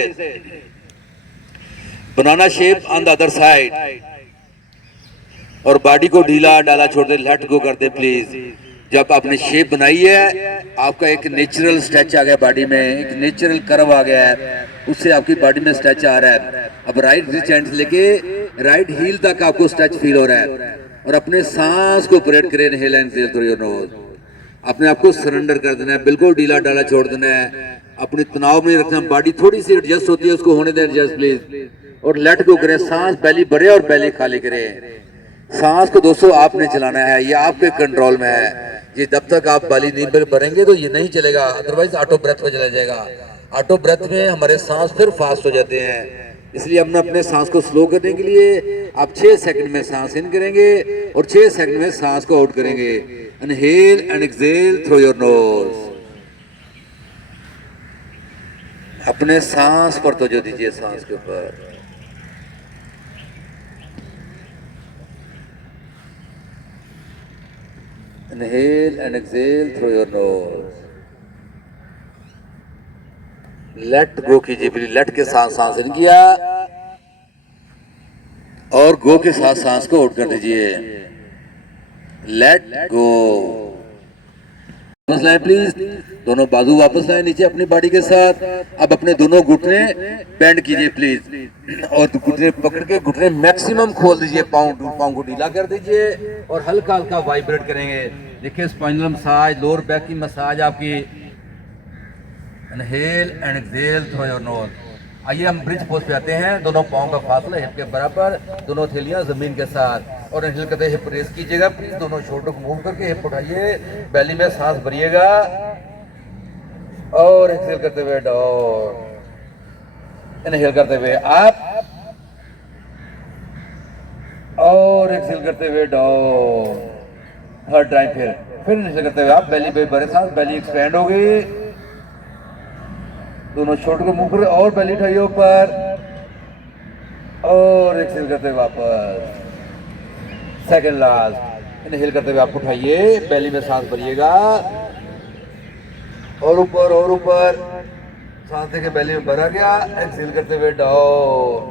Banana shape on the other side. और बॉडी को ढीला डाला छोड़ दे, लेट गो कर दे प्लीज। जब आपने शेप बनाई है आपका एक नेचुरल स्ट्रेच आ गया बॉडी में, एक नेचुरल कर्व आ गया है, उससे आपकी बॉडी में स्ट्रेच आ रहा है। अब राइट रिस्ट हैंड से लेके राइट हील तक आपको स्ट्रेच फील हो रहा है। और अपने सांस को परेड करें, inhale and exhale through your nose. अपने आप को सरेंडर कर देना है, बिल्कुल ढीला डाला छोड़ देना है। अपने तनाव में रखना, बॉडी थोड़ी सी एडजस्ट होती है उसको होने दें एडजस्ट प्लीज। और लेट गो करें, सांस बेली भरे और बेली खाली करें। सांस को दोस्तों आपने चलाना है, ये आपके कंट्रोल में है। ये जब तक आप बेली नहीं भरेंगे तो ये नहीं चलेगा, अदरवाइज ऑटो ब्रेथ में चला जाएगा। ऑटो ब्रेथ में हमारे सांस फिर फास्ट हो जाते हैं, इसलिए हमने अपने सांस को स्लो करने के लिए आप 6 सेकंड में सांस इन करेंगे और 6 सेकंड में सांस को आउट करेंगे। Inhale and exhale through your nose. अपने सांस पर तवज्जो दीजिए, सांस के ऊपर। Inhale and exhale through your knows. Let go कीजिए प्लीज। लेट के साथ सांस इन किया और गो के साथ सांस को आउट कर दीजिए। Let go. वापस लाए प्लीज, दोनों बाजू वापस लाए नीचे अपनी बॉडी के साथ। अब अपने दोनों घुटने बेंड कीजिए प्लीज और घुटने पकड़ के घुटने मैक्सिमम खोल दीजिए। पाँव को ढीला कर दीजिए और हल्का हल्का वाइब्रेट करेंगे। देखिए स्पाइनल मसाज, लोअर बैक की मसाज आपकी। Inhale and exhale through your knows. आइए हम ब्रिज पोज पे आते हैं। दोनों पाँव का फासला हिप के बराबर, दोनों थैलियां जमीन के साथ। और इनहेल करते हिप रेस कीजिएगा प्लीज। दोनों शोल्डर को मूव करके हिप उठाइए, बेली में सांस भरिएगा और एक्सहेल करते हुए डाउन। इनहेल करते हुए अप और एक्सहेल करते हुए डाउन। थर्ड टाइम फिर इनहेल करते हुए आप बेली पे भरे सांस, बेली एक्सपेंड हो गई। दोनों शोल्डर को मूव करें और बेली उठाइए ऊपर और एक्सहेल करते हुए वापस। Second last. इनहेल करते हुए आप उठाइए, बेली में सांस भरिएगा और ऊपर सांस देके बेली में भरा गया। एक्सहेल करते हुए डाउन।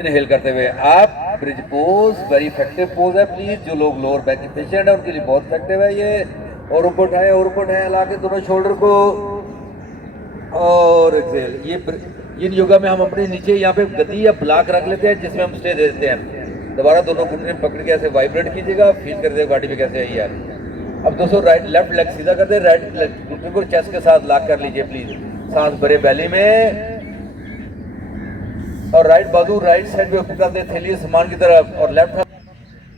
इनहेल करते हुए आप। Bridge pose very effective pose है प्लीज। जो लोग लोअर बैक के पेशेंट है उनके लिए बहुत इफेक्टिव है ये। और ऊपर उठाए ला के दोनों शोल्डर को और एक्सहेल। ये योगा में हम अपने नीचे यहाँ पे गति या ब्लॉक रख लेते हैं जिसमें हम स्टे दे देते हैं। दोबारा दोनों घुटने पकड़ के ऐसे वाइब्रेट कीजिएगा, फील कर दे बॉडी पे कैसे आई यार। अब दोस्तों राइट लेफ्ट लेग सीधा कर दे, राइट घुटने को चेस्ट के साथ लॉक कर लीजिए प्लीज। सांस भरे बेली में और राइट बाजू राइट साइड पे ऊपर कर दे, थैली समान की तरफ। और लेफ्ट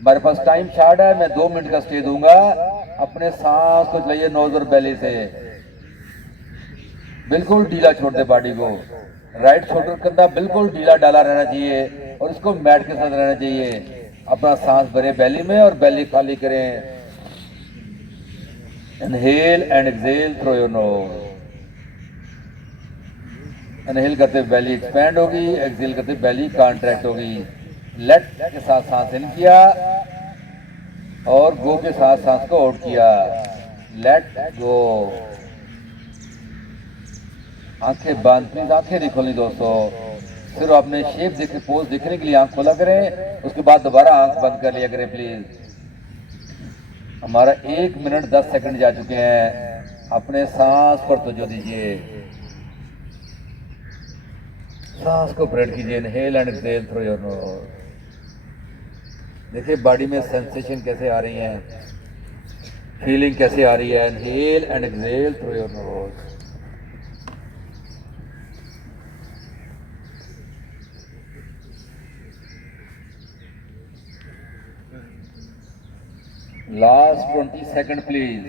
हमारे पास टाइम शार्ट है, मैं 2 मिनट का स्टे दूंगा। अपने सांस को चलाइए नोज और बेली से। बिल्कुल ढीला छोड़ दे बॉडी को। राइट शोल्डर कंधा बिल्कुल ढीला डाला रहना चाहिए और इसको मैट के साथ रहना चाहिए। अपना सांस भरे बेली में और बेली खाली करें। Inhale and exhale through your knows. Inhale करते बेली एक्सपैंड होगी, एक्सहेल करते बेली कॉन्ट्रैक्ट होगी। लेट के साथ सांस इन किया और गो के साथ सांस को आउट किया। Let go. आंखें बंद प्लीज, आंखें नहीं खोलनी दोस्तों। सिर्फ अपने शेप देख पोज देखने के लिए आंख खोला करें, उसके बाद दोबारा आंख बंद कर लिया करें प्लीज। हमारा 1 मिनट 10 सेकंड जा चुके हैं। अपने सांस पर तवज्जो दीजिए, सांस को ब्रेड कीजिए। Inhale and exhale through your knows. देखिए बॉडी में सेंसेशन कैसे आ रही है, फीलिंग कैसे आ रही है। Inhale and exhale through your knows. Last 20 seconds please.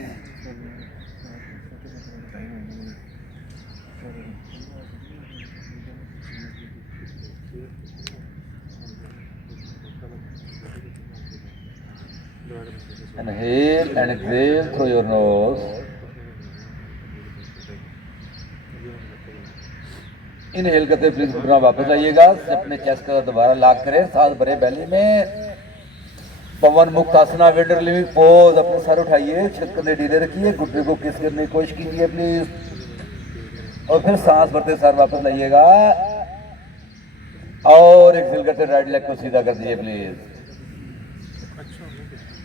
Inhale and exhale through your nose. Inhale करते प्लीज घुटना वापस आइएगा, अपने चेस्ट का दोबारा लॉक करें, सांस भरे बेली में। पवन मुक्त आसना, वेट रिलीविंग पोज। अपने सर उठाइए, छत कंधे ढीले रखिए, घुटने को किस करने की कोशिश कीजिए प्लीज। और फिर सांस भरते सर वापस लाइएगा और एक्सहेल करते राइट लेग को सीधा कर दीजिए प्लीज।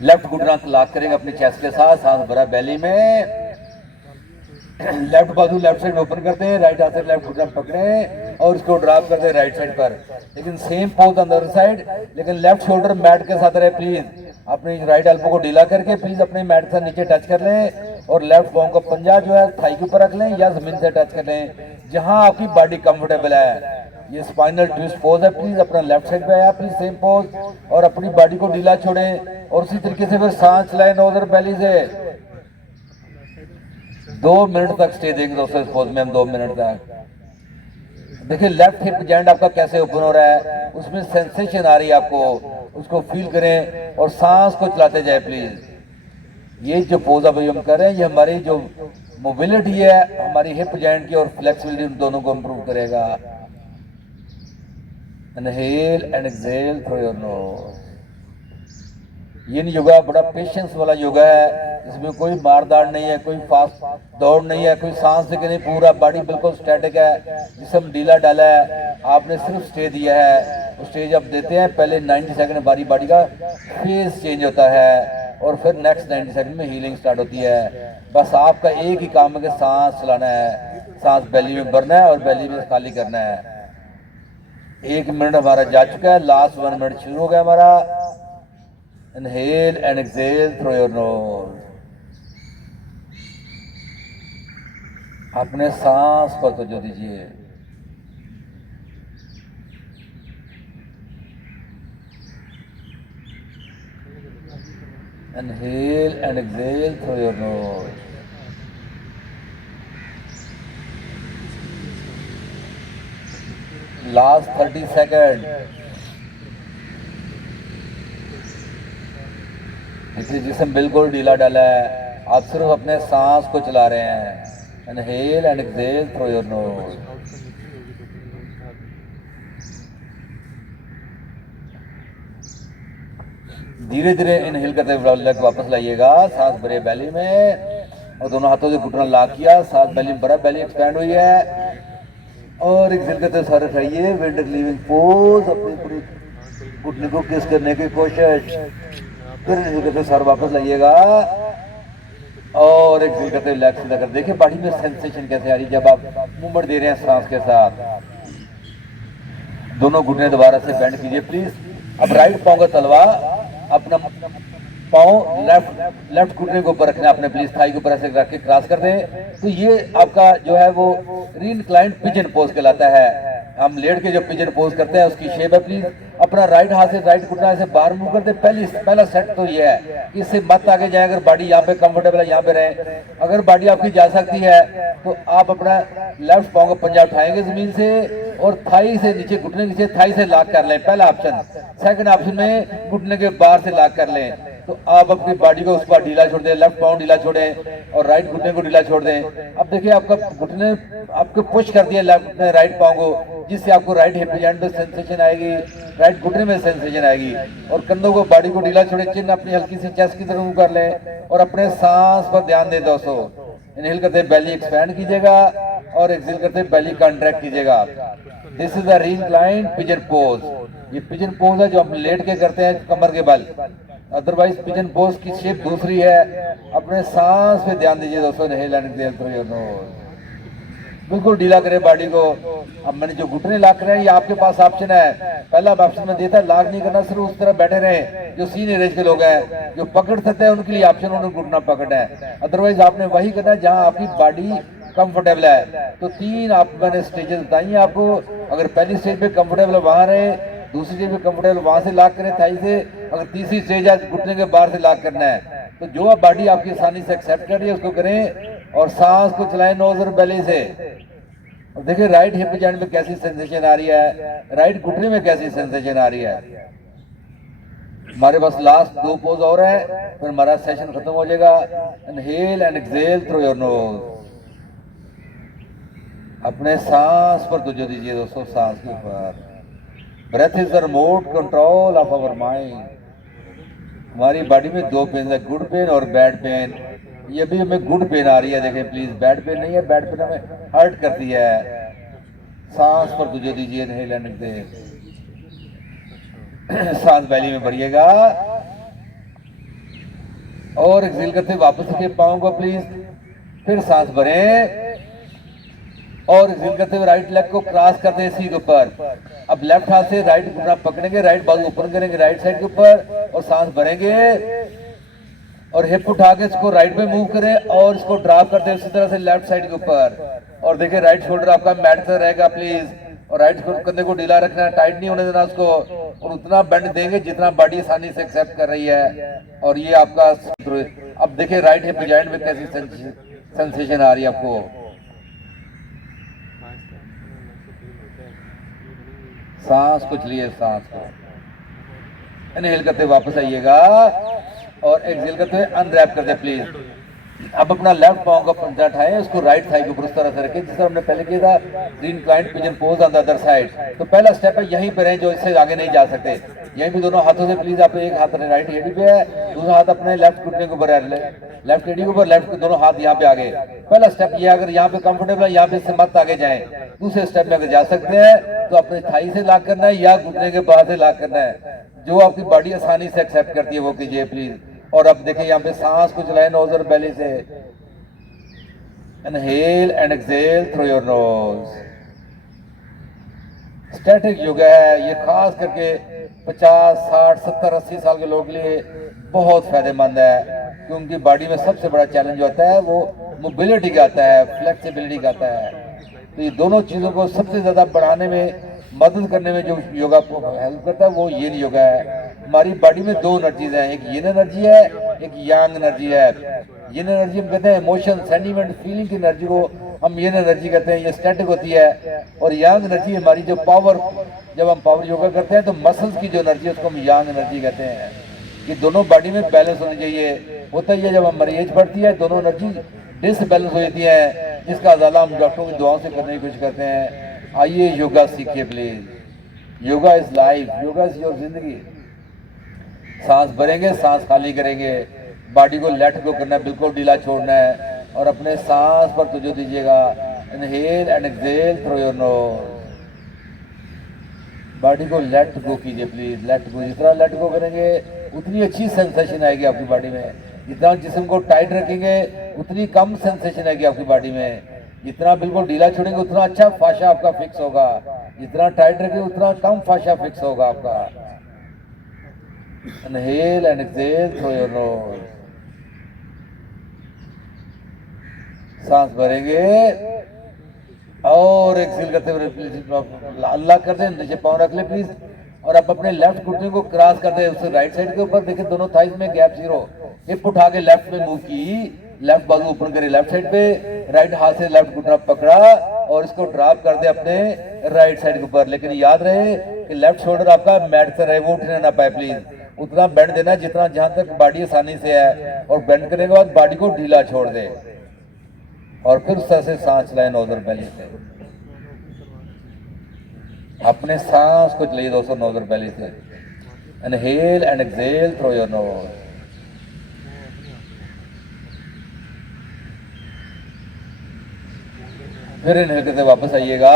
लेफ्ट घुटना लॉक करेंगे अपने चेस्ट के साथ, सांस भरा बेली में। लेफ्ट बाजू लेफ्ट साइड ओपन करते हैं, राइट हाथ से लेफ्ट घुटना पकड़े और इसको ड्रॉप करते हैं राइट साइड पर। लेकिन same pose on the other side, लेकिन लेफ्ट शोल्डर मैट के साथ रहे प्लीज। अपने राइट एल्बो को ढीला करके प्लीज अपने मैट से नीचे टच कर लें और लेफ्ट पांव का पंजा जो है थाई के ऊपर रख लें या जमीन से टच कर लें, जहां आपकी बॉडी कंफर्टेबल है। ये स्पाइनल ट्विस्ट पोज है प्लीज। अपना लेफ्ट साइड पे आया प्लीज, सेम पोज और अपनी बॉडी को ढीला छोड़ें और उसी तरीके से फिर सांस चलाएं नोज और बेली से। 2 मिनट तक स्टे देंगे दोस्तों, सपोज में हम 2 मिनट तक। देखिए लेफ्ट हिप जॉइंट आपका कैसे ओपन हो रहा है, उसमें सेंसेशन आ रही है आपको, उसको फील करें और सांस को चलाते जाए प्लीज। ये जो पोज अभी हम कर रहे हैं ये हमारी जो मोबिलिटी है, हमारी हिप जॉइंट की और फ्लेक्सिबिलिटी दोनों को इंप्रूव करेगा। Inhale and exhale through your knows. ये योगा बड़ा पेशेंस वाला योगा है, इसमें कोई मारदार नहीं है, कोई फास्ट दौड़ नहीं है, कोई सांस लेके नहीं, पूरा बॉडी बिल्कुल स्टैटिक है, जिसम ढीला डाला है। आपने सिर्फ स्टे दिया है, तो स्टे जब देते हैं पहले 90 सेकंड बारी बॉडी का फेस चेंज होता है और फिर नेक्स्ट 90 सेकंड में हीलिंग स्टार्ट होती है। बस आपका एक ही काम है कि सांस चलाना है, सांस बेली में भरना है और बेली में खाली करना है। 1 मिनट हमारा जा चुका है, लास्ट 1 मिनट शुरू हो गया हमारा। Inhale and exhale through your nose. अपने सांस पर तवज्जो दीजिए। Inhale and exhale through your nose. Last 30 seconds. देखिए जिसम बिल्कुल ढीला डाला है, आप सिर्फ अपने सांस को चला रहे हैं। Inhale and exhale through your knows. धीरे धीरे इनहेल करते हुए लेग वापस लाइएगा, सांस भरे बेली में और दोनों हाथों से घुटना लॉक किया, सांस बेली में भरा, बेली एक्सपैंड हुई है और एक्सहेल करते हुए सारे खाइए। विंड लीविंग पोज, अपनी पूरी घुटने को किस करने की कोशिश, फिर एक्सहेल करते सर वापस लाइएगा और एक्सहेल करते रिलैक्स सीधा कर। देखिए बॉडी में सेंसेशन कैसे आ रही है जब आप मूवमेंट दे रहे हैं सांस के साथ। दोनों घुटने दोबारा से बेंड कीजिए प्लीज। अब राइट पांव का तलवा अपना पांव लेफ्ट घुटने के ऊपर रखना है अपने प्लीज, थाई के ऊपर ऐसे रख के क्रॉस कर दें। तो ये आपका जो है वो रीइंक्लाइंड पिजन पोज कहलाता है। हम लेट के जो पिजन पोज करते हैं उसकी शेप है। प्लीज अपना राइट हाथ से राइट घुटना ऐसे बाहर मूव कर दे। पहला सेट तो ये है, इससे मत आगे जाए। अगर बॉडी यहाँ पे कंफर्टेबल है यहाँ पे रहे, अगर बॉडी आपकी जा सकती है तो आप अपना लेफ्ट पांव का पंजा उठाएंगे जमीन से और थाई से नीचे, घुटने नीचे थाई से लॉक कर लें, पहला ऑप्शन। सेकंड ऑप्शन में घुटने के बाहर से लॉक कर लें। तो आप अपनी बॉडी को उस पर ढीला छोड़ दें, लेफ्ट पांव ढीला छोड़ें और राइट घुटने को ढीला छोड़ दें। अब देखिए आपका घुटने आपको पुश कर दिया लेफ्ट ने राइट पांव को, जिससे आपको राइट हिप जॉइंट में सेंसेशन आएगी, राइट घुटने में सेंसेशन आएगी। और कंधों को बॉडी को ढीला छोड़े, चिन्ह अपनी हल्की सी चेस्ट की तरफ मूव कर लें और अपने सांस पर ध्यान दें दोस्तों। इनहेल करते बेली एक्सपैंड कीजिएगा और एक्सहेल करते बेली कॉन्ट्रैक्ट कीजिएगा। This is the reclined pigeon pose. ये पिजन पोज है जो हम लेट के करते हैं कमर के बल, अदरवाइज पिजन पोज की शेप दूसरी है। अपने सांस पे ध्यान दीजिए दोस्तों। Inhale and exhale through your knows. बिल्कुल ढीला करें बॉडी को। अब मैंने जो घुटने लॉक करे हैं ये आपके पास ऑप्शन है, पहला ऑप्शन में देता है लॉक नहीं करना, सिर्फ उस तरह बैठे रहे। जो सीनियर एज के लोग हैं जो पकड़ सकते हैं उनके लिए ऑप्शन उन्होंने घुटना पकड़ना है, अदरवाइज आपने वही करना है जहां आपकी बॉडी कंफर्टेबल है। तो 3 आप मैंने स्टेजेस बताई हैं आपको। अगर पहली स्टेज पे कंफर्टेबल वहां रहे, दूसरी स्टेज पे कंफर्टेबल वहां से लॉक करें थाई से, अगर तीसरी स्टेज है घुटने के बाहर से लॉक करना है। तो जो आप बॉडी आपकी आसानी से एक्सेप्ट कर रही है उसको करें और सांस को चलाएं नोज और बेली से। और देखिए राइट हिप जॉइंट में कैसी सेंसेशन आ रही है, राइट घुटने में कैसी सेंसेशन आ रही है। हमारे पास लास्ट 2 पोज और है, फिर हमारा सेशन खत्म हो जाएगा। Inhale and exhale through your nose. अपने सांस पर तवज्जो दीजिए दोस्तों, सांस के ऊपर। Breath is the remote control of our mind. हमारी बॉडी में 2 पेन है, गुड पेन और बैड पेन। ये भी हमें गुड पेन आ रही है, देखें प्लीज, बैड पेन नहीं है, बैड पेन हमें हर्ट करती है। सांस पर तवज्जो दीजिए। Inhale and exhale. सांस बेली में भरिएगा और एक्सहेल करते वापस रखिए पाँव को प्लीज। फिर सांस भरें और एक्सहेल करते हुए राइट लेग को क्रॉस करते हैं सीट के ऊपर। अब लेफ्ट हाथ से राइट घुटना पकड़ेंगे, राइट बाजू ओपन करेंगे राइट साइड के ऊपर और सांस भरेंगे और हिप उठा के इसको राइट में मूव करें और इसको ड्रॉप करते हैं उसी तरह से लेफ्ट साइड के ऊपर। और देखिए राइट शोल्डर आपका मैट से रहेगा प्लीज, और राइट कंधे को ढीला रखना है, टाइट नहीं होने देना उसको, और उतना बेंड देंगे जितना बॉडी आसानी से एक्सेप्ट कर रही है। और ये आपका अब देखिए राइट हिप जॉइंट में कैसी सेंसेशन आ रही है आपको? सांस कुछ लिए, सांस को इनहेल करते वापस आइएगा और एक्सहेल करते हुए अनरैप करते प्लीज। अब अपना लेफ्ट पाँव का पंजा उठाएं, उसको राइट साइड के ऊपर उस तरह से रखें जिस तरह हमने पहले किया था, green client pigeon pose on the other side. तो पहला स्टेप है यहीं पे रहें, जो इससे आगे नहीं जा सकते। यहीं भी दोनों हाथों से प्लीज, आप एक हाथ राइट एडी पे है, दूसरा हाथ अपने लेफ्ट घुटने के ऊपर है, लेफ्ट एडी के ऊपर, लेफ्ट दोनों हाथ यहाँ पे आगे। पहला स्टेप ये, अगर यहाँ पे कंफर्टेबल है यहाँ पे से मत आगे जाएं। दूसरे स्टेप में अगर जा सकते हैं तो अपने थाई से लॉक करना है या घुटने के बाहर से लॉक करना है, जो आपकी बॉडी आसानी से एक्सेप्ट करती है वो कीजिए प्लीज। और अब देखिए यहाँ पे सांस को चलाएं नोज और बेली से। Inhale and exhale through your knows. Static yoga है ये, खास करके 50, 60, 70, 80 साल के लोगों के लिए बहुत फायदेमंद है, क्योंकि बॉडी में सबसे बड़ा चैलेंज होता है वो मोबिलिटी का आता है, फ्लेक्सिबिलिटी का आता है। तो ये दोनों चीज़ों को सबसे ज़्यादा बढ़ाने में, मदद करने में जो योगा को हेल्प करता है वो येन योगा है। हमारी बॉडी में दो एनर्जीज हैं, एक येन एनर्जी है, एक यांग एनर्जी है। येन एनर्जी हम कहते हैं इमोशन, सेंटीमेंट, फीलिंग की एनर्जी को हम येन एनर्जी कहते हैं, ये स्टैटिक होती है। और यांग एनर्जी हमारी जो पावर, जब हम पावर योगा करते हैं तो मसल्स की जो एनर्जी है उसको हम यांग एनर्जी कहते हैं। ये दोनों बॉडी में बैलेंस होनी चाहिए। होता ही है जब हमारी एज बढ़ती है दोनों एनर्जी डिसबैलेंस हो जाती है, जिसका अजाला हम डॉक्टरों की दुआओं से करने की कोशिश करते हैं। आइए योगा सीखिए please. Yoga is life, yoga is your जिंदगी। सांस भरेंगे, सांस खाली करेंगे, बॉडी को लेट गो करना है, बिल्कुल ढीला छोड़ना है और अपने सांस पर तवज्जो दीजिएगा। Inhale and exhale through your knows. Body को लेट गो कीजिए प्लीज, लेट गो। जितना लेट गो करेंगे उतनी अच्छी सेंसेशन आएगी आपकी बॉडी में। जितना जिस्म को टाइट रखेंगे उतनी कम सेंसेशन आएगी आपकी बॉडी में। जितना बिल्कुल ढीला छोड़ेंगे उतना अच्छा फाशा आपका फिक्स होगा, जितना टाइट रखेंगे उतना कम फाशा फिक्स होगा आपका। Inhale and exhale through your knows. सांस भरेंगे और एक्सहेल करते हुए अल्लाह कर दें, नीचे पाँव रख ले प्लीज। और आप अपने लेफ्ट घुटने को क्रॉस कर दें उससे राइट साइड के ऊपर। देखिए दोनों थाइज में गैप जीरो। हिप उठा के लेफ्ट में मूव की, लेफ्ट बाजू ओपन करे लेफ्ट साइड पे, राइट हाथ से लेफ्ट घुटना पकड़ा और इसको ड्रॉप कर दे अपने राइट साइड के ऊपर। लेकिन याद रहे कि लेफ्ट शोल्डर आपका मैट से रहे, वो उठने ना पाए प्लीज। उतना बेंड देना जितना जहां तक बॉडी आसानी से है, और बेंड करने के बाद बॉडी को ढीला छोड़ दे और फिर उस तरह से सांस चलाए नोजल बेली से। अपने सांस को चलाइए दोस्तों नोजल बेली से। Inhale and exhale through your knows. फिर इनहेल करते वापस आइएगा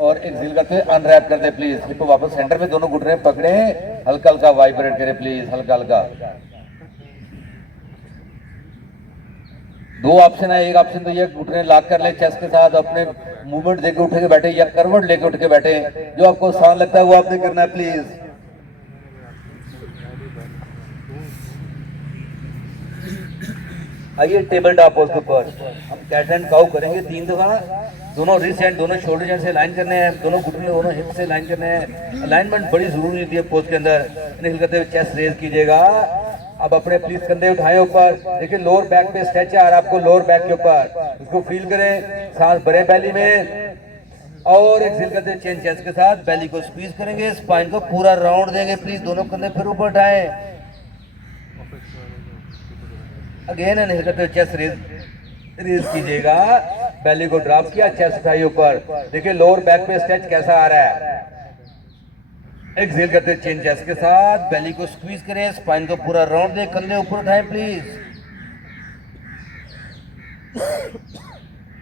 और एक्सहेल करते अनरैप करते प्लीज। हिप वापस सेंटर में, दोनों घुटने पकड़े, हल्का हल्का वाइब्रेट करें प्लीज, हल्का हल्का। दो ऑप्शन है, एक ऑप्शन तो ये घुटने लॉक कर ले चेस्ट के साथ, अपने मूवमेंट देके उठ के बैठे या करवट लेके उठ के बैठे, जो आपको आसान लगता है वो आपने करना है प्लीज। आइए टेबल टॉप पोज के ऊपर हम कैट एंड काउ करेंगे 3 दफा। दोनों रिस्ट एंड दोनों शोल्डर जैसे लाइन करने हैं, दोनों घुटने दोनों हिप से लाइन करने हैं। अलाइनमेंट बड़ी जरूरी होती है पोज के अंदर। निकल करते हुए चेस्ट रेज कीजिएगा। अब अपने प्लीज कंधे उठाएं ऊपर। देखिए लोअर बैक पे स्ट्रेच आ रहा है आपको, लोअर बैक के ऊपर उसको फील करें। सांस भरे बेली में और एक्सहेल करते चेन चेस्ट के साथ बेली को स्क्वीज करेंगे, स्पाइन को पूरा राउंड देंगे प्लीज। दोनों कंधे फिर ऊपर उठाएं। अगेन इनहेल करते हुए चेस्ट रेज कीजिएगा, बेली को ड्रॉप किया, चेस्ट उठाइए ऊपर। देखिए लोअर बैक पे स्ट्रेच कैसा आ रहा है। एक्सहेल करते चेन चेस्ट के साथ बेली को स्क्वीज करें, स्पाइन को पूरा राउंड दें, कंधे ऊपर उठाएं प्लीज।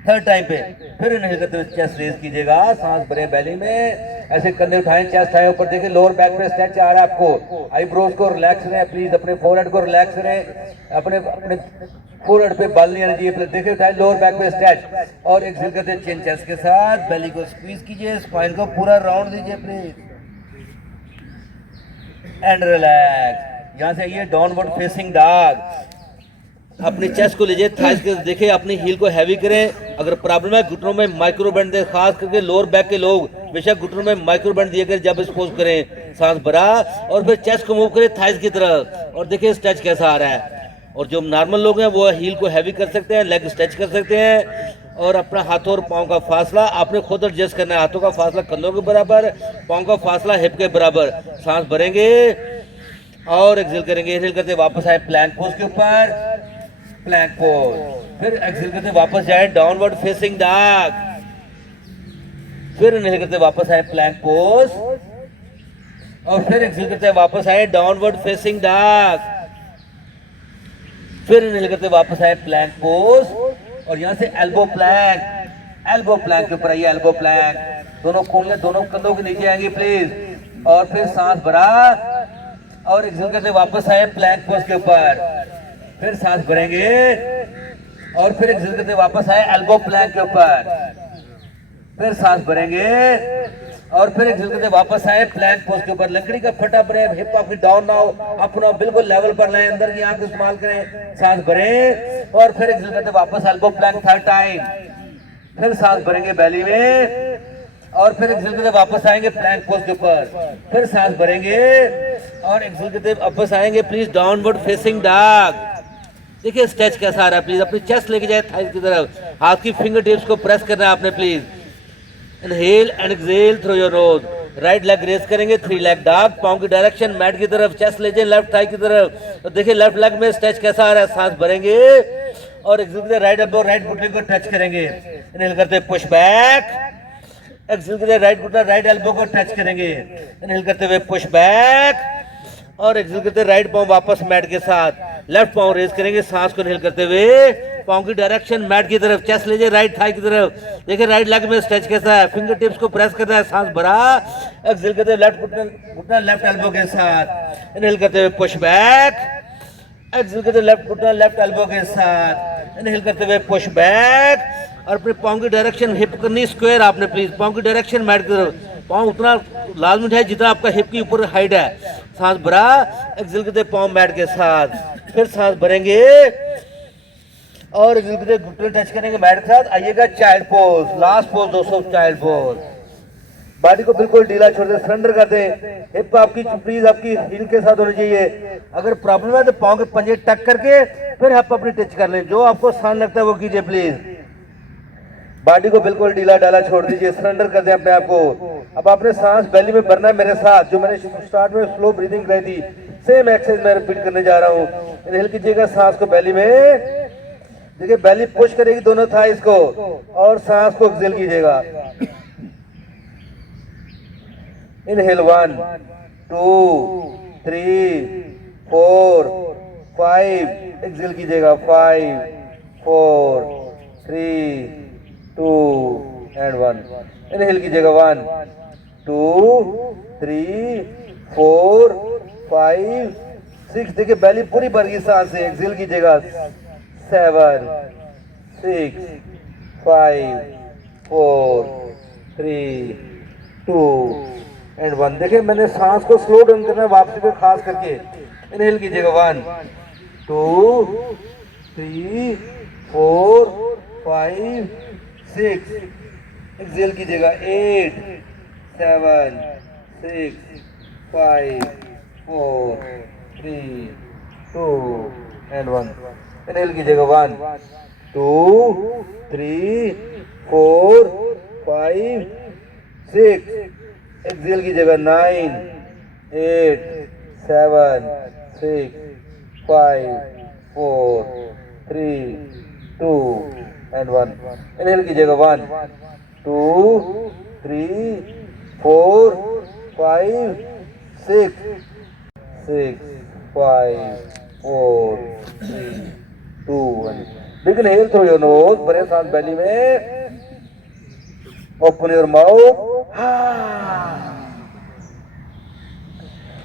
थर्ड टाइम पे फिर इनहेल करते हुए चेस्ट रेज कीजिएगा, सांस भरें बेली में, ऐसे कंधे उठाएं, चेस्ट उठाएं ऊपर। देखिए लोअर बैक पे स्ट्रेच आ रहा है आपको। आईब्रोज को रिलैक्स करें प्लीज, अपने फोरहेड को रिलैक्स करें, अपने फोरहेड पे बाल नहीं आना चाहिए। देखिए उठाएं लोअर बैक पे स्ट्रेच और एक्सहेल करते चेन चेस्ट के साथ बेली को स्क्वीज कीजिए, स्पाइन को पूरा राउंड दीजिए प्लीज एंड रिलैक्स। यहां से ये डाउनवर्ड फेसिंग डॉग। अपनी चेस्ट को लीजिए, थाइस को देखिए, अपनी हील को हैवी करें। अगर प्रॉब्लम है घुटनों में माइक्रो बेंड दे, खास करके लोअर बैक के लोग बेशक घुटनों में माइक्रो बेंड दिए करें जब स्पोज करें। सांस भरा और फिर चेस्ट को मूव करें थाइस की तरफ और देखिए स्ट्रेच कैसा आ रहा है। और जो नॉर्मल लोग हैं वो हील को हैवी कर सकते हैं, लेग स्ट्रेच कर सकते हैं, और अपना हाथों और पाँव का फासला आपने खुद एडजस्ट करना है। हाथों का फासला कंधों के बराबर, पाँव का फासला हिप के बराबर। सांस भरेंगे और एक्सेल करेंगे। इनहेल करते वापस आए प्लैंक पोज के ऊपर, प्लैंक पोज। फिर एक्सेल करते वापस जाए डाउनवर्ड फेसिंग डॉग। फिर इनहेल करते वापस आए प्लैंक पोज, और फिर एक्सेल करते वापस आए डाउनवर्ड फेसिंग डॉग। फिर इनहेल करते वापस आए प्लैंक पोज, और यहां से एल्बो प्लैंक, एल्बो प्लैंक के ऊपर आइए, एल्बो प्लैंक। दोनों कोहनियां दोनों कंधों के नीचे आएंगी प्लीज। और फिर सांस भरा और एक्सेल करते वापस आए प्लैंक पोज के ऊपर। फिर सांस भरेंगे और फिर एक्सेल करते वापस आए एल्बो प्लैंक के ऊपर। फिर सांस भरेंगे और फिर एक्सेल करते वापस आए प्लैंक पोज के ऊपर। लकड़ी का फटा बने, हिप आपकी डाउन ना हो, अपना बिल्कुल लेवल पर लाएं, अंदर की आंख इस्तेमाल करें। सांस भरें और फिर एक्सेल करते वापस एल्बो प्लैंक थर्ड टाइम। फिर सांस भरेंगे बेली में और फिर एक्सेल करते वापस आएंगे प्लैंक पोज के ऊपर। फिर सांस भरेंगे और एक्सेल करते वापस आएंगे प्लीज डाउनवर्ड फेसिंग डॉग। देखिए स्ट्रेच कैसा आ रहा है, प्लीज अपनी चेस्ट लेके जाए थाइस की तरफ, हाथ की फिंगर टिप्स को प्रेस करना है आपने please. Inhale and exhale through your nose. Right leg raise करेंगे, 3 लेग डॉग, पाँव की डायरेक्शन मैट की तरफ, चेस्ट ले जाए लेफ्ट थाई की तरफ। तो देखिए लेफ्ट लेग में स्ट्रेच कैसा आ रहा है। सांस भरेंगे और एक्सेल करते राइट एल्बो राइट घुटने को टच करेंगे। इनहेल करते पुश बैक, एक्सेल करते राइट घुटना राइट एल्बो को टच करेंगे। इनहेल करते हुए पुश बैक और एक्सेल करते राइट पाँव वापस मैट के साथ, लेफ्ट पाँव रेस करेंगे। सांस को इनहेल करते हुए पाँव की डायरेक्शन मैट की तरफ, चेस्ट लीजिए राइट थाई की तरफ। देखिए राइट लेग में स्ट्रेच कैसा है, फिंगर टिप्स को प्रेस करना है। सांस भरा, एक्सेल करते हुए लेफ्ट घुटना लेफ्ट एल्बो के साथ, इनहेल करते हुए पुश बैक, एक्सेल करते हुए लेफ्ट घुटना लेफ्ट एल्बो के साथ, इनहेल करते हुए पुश बैक, और अपने पाँव की डायरेक्शन हिप करनी स्क्वायर आपने प्लीज, पाँव की डायरेक्शन मैट की तरफ, पाँव उतना लाजमी है जितना आपका हिप की ऊपर हाइट है। सांस भरा, एक्सेल करते पाँव मैट के साथ। फिर सांस भरेंगे और एक्सेल करते घुटने टच करेंगे मैट के साथ। आइएगा चाइल्ड पोज, लास्ट पोज दोस्तों, चाइल्ड पोज। बॉडी को बिल्कुल ढीला छोड़ दे, सरेंडर कर दे। हिप आपकी प्लीज आपकी हील के साथ होनी चाहिए। अगर प्रॉब्लम है तो पाँव के पंजे टक करके फिर हिप अपनी टच कर लें। जो आपको आसान लगता है वो कीजिए प्लीज। बॉडी को बिल्कुल ढीला डाला छोड़ दीजिए, सरेंडर कर दें अपने आप को। अब आपने सांस बेली में भरना है मेरे साथ, जो मैंने स्टार्ट में स्लो ब्रीदिंग कराई थी, सेम एक्सरसाइज मैं रिपीट करने जा रहा हूँ। इनहेल कीजिएगा सांस को बेली में, देखिए बेली पुश करेगी दोनों थाइस को, और सांस को एक्सहेल कीजिएगा। इनहेल 1 2 3 4 5, एक्सहेल कीजिएगा 5 4 3 2 and 1। इनहेल कीजिएगा 1 2 3 4 5 6, देखिए बेली पूरी भर गई सांस से। एक्सहेल कीजिएगा 7 6 5 4 3 2 and 1। देखिए मैंने सांस को स्लो डाउन करना है वापसी पे खास करके। इनहेल कीजिएगा 1 2 3 4 5 6, एक्सहेल कीजिएगा 8 7 6 5 4 3 2 and 1। इनहेल कीजिएगा 1 2 3 4 5 6, एक्सहेल कीजिएगा 9 8 7 6 5 4 3 2 and 1। इनहेल कीजिएगा 1 2 3 4 5 6 6 5 4 3 2 1। Big inhale through your nose, भरे सांस बेली में, ओपन योर माउथ।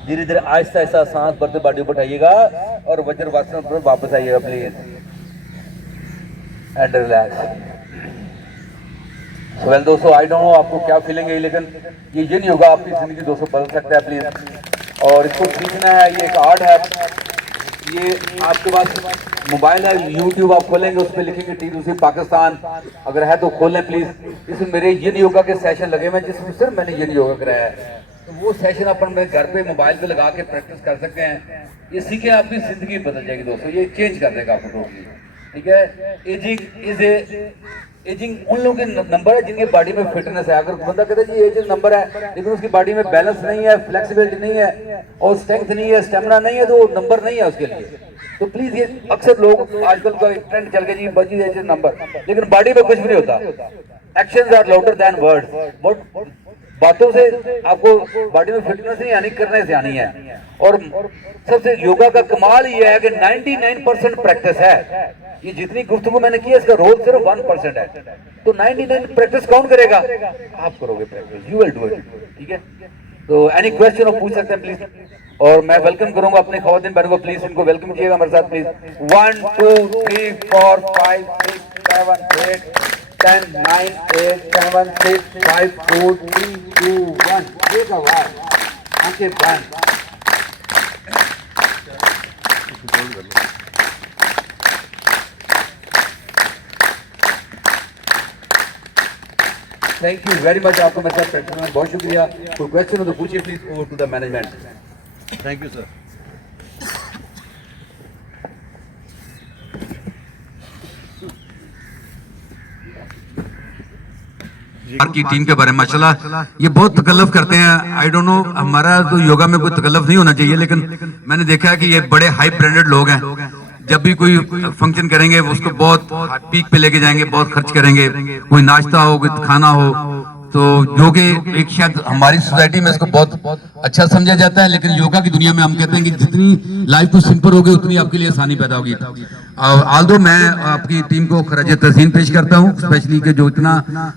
धीरे धीरे आहिस्ता आहिस्ता सांस भरते बॉडी को उठाइएगा और वज्रवासन पर वापस आइएगा प्लीज, एंड रिलैक्स। वेल दोस्तों, आई डोंट नो आपको क्या फीलिंग है, लेकिन ये जिन योगा आपकी जिंदगी दोस्तों बदल सकता है प्लीज। और इसको सीखना है, ये एक आर्ट है। ये आपके पास मोबाइल है, यूट्यूब आप खोलेंगे, उस पर लिखेंगे T2C पाकिस्तान, अगर है तो खोलें प्लीज। इसमें मेरे जिन योगा के सेशन लगे हुए, जिसमें सिर्फ मैंने जिन योगा कराया है। वो सेशन अपन अपने घर पे मोबाइल पे लगा के प्रैक्टिस कर सकते हैं। ये सीखे आपकी जिंदगी बदल जाएगी दोस्तों, ये चेंज कर देगा आपको टोटली। ठीक है, एजिंग उन लोगों के नंबर है जिनके बॉडी में फिटनेस है। अगर बंदा कहता है जी एजिंग नंबर है लेकिन उसकी बॉडी में बैलेंस नहीं है, फ्लेक्सिबिलिटी नहीं है और स्ट्रेंथ नहीं है, स्टेमिना नहीं है, तो वो नंबर नहीं है उसके लिए। तो प्लीज ये अक्सर लोग आजकल का एक ट्रेंड चल गया जी बजी एजिंग नंबर, लेकिन बॉडी में कुछ भी नहीं होता। Actions are louder than words. बातों से आपको बॉडी में फिटनेस नहीं आनी, करने से आनी है। और सबसे योगा का कमाल ये है कि 99% प्रैक्टिस है। ये जितनी गुफ्तगू मैंने की है इसका रोल सिर्फ 1% है। तो 99 प्रैक्टिस कौन करेगा? आप करोगे practice, you will do it. ठीक है, तो एनी क्वेश्चन आप पूछ सकते हैं प्लीज। और मैं वेलकम करूंगा अपने खवातीन बहनों को, प्लीज इनको वेलकम कीजिएगा हमारे साथ प्लीज। 1 2 3 4 5 6 7 8 10 9 8 7 6 5 4 3 2 1। एक आवाज, आंखें बंद। थैंक यू वेरी मच, आपको मेरे साथ प्रैक्टिस में बहुत शुक्रिया। कोई क्वेश्चन हो तो पूछिए please, over to the management. Thank you sir. की टीम के बारे में माशाल्लाह ये बहुत तकल्लुफ करते हैं। आई डोंट नो, हमारा तो योगा में कोई तकल्लुफ नहीं होना चाहिए, लेकिन मैंने देखा है कि ये बड़े हाई ब्रांडेड लोग हैं। जब भी कोई फंक्शन करेंगे उसको बहुत पीक पे लेके जाएंगे, बहुत खर्च करेंगे, कोई नाश्ता हो, कोई खाना हो, तो जो कि एक शायद हमारी सोसाइटी में इसको बहुत अच्छा समझा जाता है, लेकिन योगा की दुनिया में हम कहते हैं कि जितनी लाइफ को सिंपल होगी उतनी आपके लिए आसानी पैदा होगी। आल्दो मैं आपकी टीम को खराज तहसीन पेश करता हूँ, स्पेशली कि जो इतना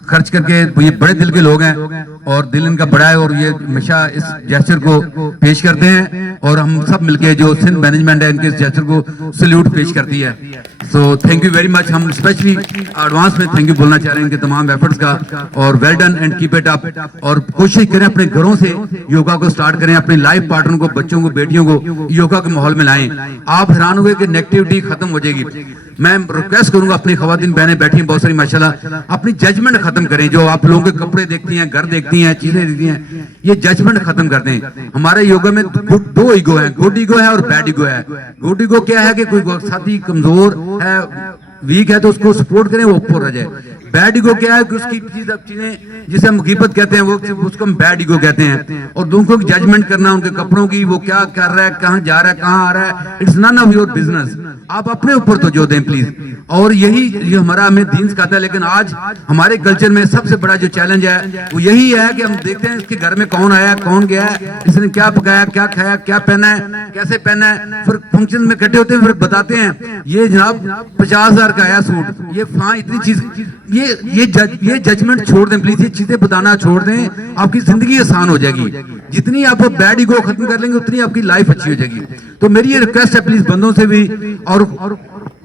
खर्च करके, ये बड़े दिल के लोग हैं और दिल इनका बड़ा है और ये हमेशा इस जेस्चर को पेश करते हैं और हम सब मिलके जो सिंध मैनेजमेंट है इनके इस जेस्चर को सल्यूट पेश करती है। So thank you very much. हम स्पेशली एडवांस में थैंक यू बोलना चाह रहे हैं इनके तमाम एफर्ट्स का, और well done and keep it up. और कोशिश करें अपने घरों से योगा को स्टार्ट करें, अपने लाइफ पार्टनर को, बच्चों को, बेटियों को योगा के माहौल में लाएं। आप हैरान होंगे कि नेगेटिविटी खत्म हो जाएगी। मैं रिक्वेस्ट करूंगा अपनी खवातीन बहनें बैठी हैं बहुत सारी माशाल्लाह, अपनी जजमेंट खत्म करें। जो आप लोगों के कपड़े देखती हैं, घर देखती हैं, चीजें देखती हैं, ये जजमेंट खत्म कर दें। हमारे योगा में दो ईगो है, गुड ईगो है और बैड ईगो है। गुड ईगो क्या है कि कोई साथी कमजोर है, वीक है, तो उसको सपोर्ट करें, वो ऊपर रह जाए। बैड ईगो क्या है कि उसकी चीजें जिसे हम गिबत कहते हैं वो उसको हम बैड ईगो कहते हैं। और दूसरों की जजमेंट करना, उनके कपड़ों की, वो क्या कर रहा है, कहाँ जा रहा है, कहाँ आ रहा है, it's none of your business. आप अपने ऊपर तो जो दें प्लीज। और यही हमारा हमें दीन सिखाता है। लेकिन आज हमारे कल्चर में सबसे बड़ा जो चैलेंज है वो यही है कि हम देखते हैं इसके घर में कौन आया, कौन गया है, इसने क्या पकाया, क्या खाया, क्या पहना है, कैसे पहना है। फिर फंक्शन में इकट्ठे होते हैं, फिर बताते हैं ये जनाब 50,000 का आया सूट, ये इतनी चीज। ये जजमेंट छोड़ दें प्लीज, ये चीजें बताना छोड़ दें, आपकी जिंदगी आसान हो जाएगी। जितनी आप बैड ईगो खत्म कर लेंगे उतनी आपकी लाइफ अच्छी हो जाएगी। तो मेरी ये रिक्वेस्ट है प्लीज बंदों से भी, और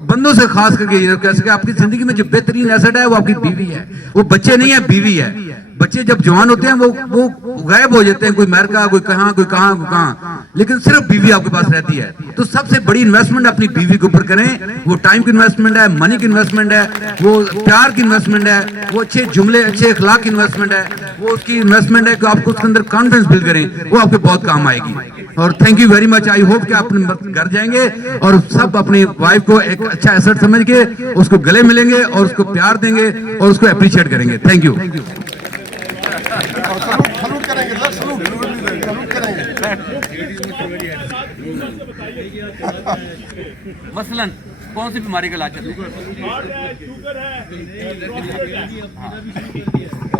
बंदों से खास करके ये रिक्वेस्ट है कि आपकी जिंदगी में जो बेहतरीन एसेट है वो आपकी बीवी है, वो बच्चे नहीं है, बीवी है। बच्चे जब जवान होते हैं वो गायब हो जाते हैं, कोई अमेरिका, कोई कहाँ, कोई कहाँ, कोई कहाँ, लेकिन सिर्फ बीवी आपके पास रहती है। तो सबसे बड़ी इन्वेस्टमेंट अपनी बीवी के ऊपर करें। वो टाइम की इन्वेस्टमेंट है, मनी की इन्वेस्टमेंट है, वो प्यार की इन्वेस्टमेंट है, वो अच्छे जुमले, अच्छे अखलाक की इन्वेस्टमेंट है, वो उसकी इन्वेस्टमेंट है कि आपको उसके अंदर कॉन्फिडेंस बिल्ड करें, वो आपके बहुत काम आएगी। और thank you very much. I hope कि आप अपने घर जाएंगे और सब अपनी वाइफ को एक अच्छा एसेट समझ के उसको गले मिलेंगे और उसको प्यार देंगे और उसको अप्रिशिएट करेंगे। Thank you. सलूट करेंगे सर, सलूट करेंगे। मसलन कौन सी बीमारी का इलाज चल रहा है?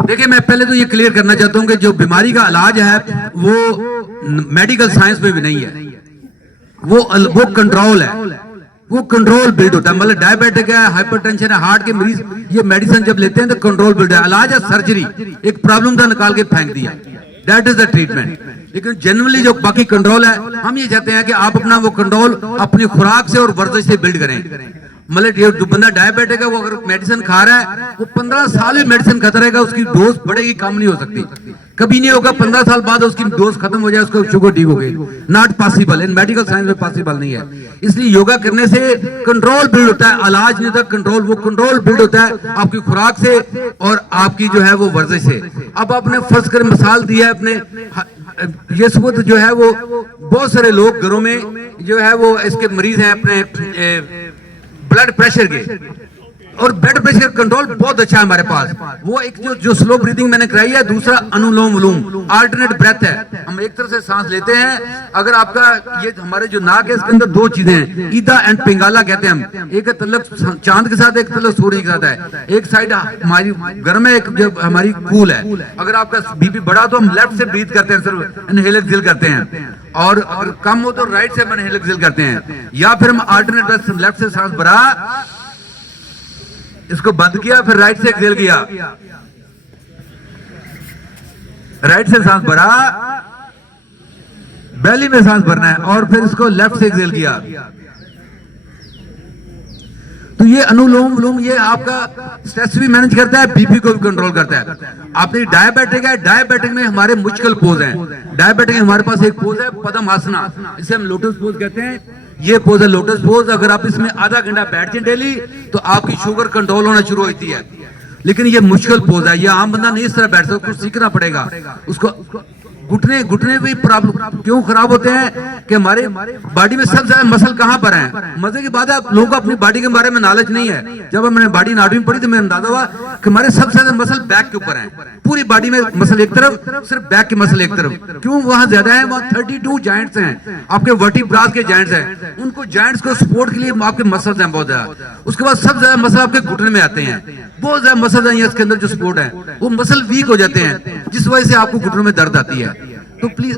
देखिए, मैं पहले तो ये क्लियर करना चाहता हूं कि जो बीमारी का इलाज है वो मेडिकल साइंस में भी नहीं है, वो कंट्रोल है, वो कंट्रोल बिल्ड होता है। मतलब डायबिटिक है, हाइपरटेंशन है, हार्ट के मरीज ये मेडिसिन जब लेते हैं तो कंट्रोल बिल्ड है। इलाज है सर्जरी, एक प्रॉब्लम था निकाल के फेंक दिया, दैट इज द ट्रीटमेंट। लेकिन जनरली जो बाकी कंट्रोल है, हम ये चाहते हैं कि आप अपना वो कंट्रोल अपनी खुराक से और वर्जिश से बिल्ड करें। मतलब ये जो बंदा डायबिटिक है वो अगर मेडिसिन खा रहा है वो 15 साल में मेडिसिन खाता रहेगा, उसकी डोज बढ़ेगी, कम नहीं हो सकती, कभी नहीं होगा 15 साल बाद उसकी डोज खत्म हो जाए, उसको शुगर ठीक हो गई। Not possible, in medical science में पॉसिबल नहीं है। इसलिए योगा करने से कंट्रोल बिल्ड होता है, इलाज नहीं होता कंट्रोल, वो कंट्रोल बिल्ड होता है आपकी खुराक से और आपकी जो है वो वर्जिश से। अब आपने फर्ज कर मिसाल दी है अपने ये सबूत जो है वो बहुत सारे लोग घरों में जो है वो इसके मरीज हैं अपने ब्लड प्रेशर के, और ब्लड प्रेशर कंट्रोल बहुत अच्छा है हमारे पास। वो एक जो स्लो ब्रीदिंग मैंने कराई है, दूसरा अनुलोम विलोम अल्टरनेट ब्रेथ है। हम एक तरह से सांस लेते हैं, अगर आपका ये हमारे जो नाक है इसके अंदर दो चीजें हैं, ईदा एंड पिंगाला कहते हैं हम। एक तल्लक चांद के साथ, एक तल्लक सूर्य के साथ है। एक साइड हमारी गर्म है, एक जो हमारी कूल है। अगर आपका बीपी बढ़ा तो हम लेफ्ट से ब्रीथ करते हैं, सिर्फ इनहेल एक्सहेल करते हैं, और अगर कम हो तो राइट से इनहेल एक्सहेल करते हैं। या फिर हम अल्टरनेट ब्रेथ, लेफ्ट से सांस भरा, इसको बंद किया, फिर राइट से एक्सहेल किया, राइट से सांस भरा, बेली में सांस भरना है, और फिर इसको लेफ्ट से एक्सहेल किया। तो ये अनुलोम विलोम ये आपका स्ट्रेस भी मैनेज करता है, बीपी को भी कंट्रोल करता है। आपने डायबिटिक है, डायबिटिक में हमारे मुश्किल पोज हैं। डायबिटिक में हमारे पास एक पोज है पद्मासना, इसे हम लोटस पोज कहते हैं। ये पोज है लोटस पोज। अगर आप इसमें आधा घंटा बैठ जाए डेली तो आपकी शुगर कंट्रोल होना शुरू होती है। लेकिन ये मुश्किल पोज है, ये आम बंदा नहीं इस तरह बैठ सकता, कुछ सीखना पड़ेगा उसको। घुटने भी प्रॉब्लम क्यों खराब होते हैं कि हमारे बॉडी में सबसे ज्यादा मसल कहां पर है। मजे की बात है, लोगों को अपनी बॉडी के बारे में नॉलेज नहीं है। जब हमने बॉडी एनाटॉमी पढ़ी तो मैं अंदाजा हुआ कि हमारे सबसे ज्यादा मसल बैक के ऊपर है। पूरी बॉडी में मसल एक तरफ, सिर्फ बैक के मसल एक तरफ। क्यों वहां ज्यादा है? वहां 32 जॉइंट्स हैं, आपके वर्टिब्रास के जॉइंट्स हैं। उनको जॉइंट्स को सपोर्ट के लिए आपके मसल्स हैं बहुत ज्यादा। उसके बाद सबसे ज्यादा मसल आपके घुटने में आते हैं, बहुत ज्यादा मसल है इसके अंदर जो सपोर्ट है, वो मसल वीक हो जाते हैं, जिस वजह से आपको घुटनों में दर्द आती है। तो प्लीज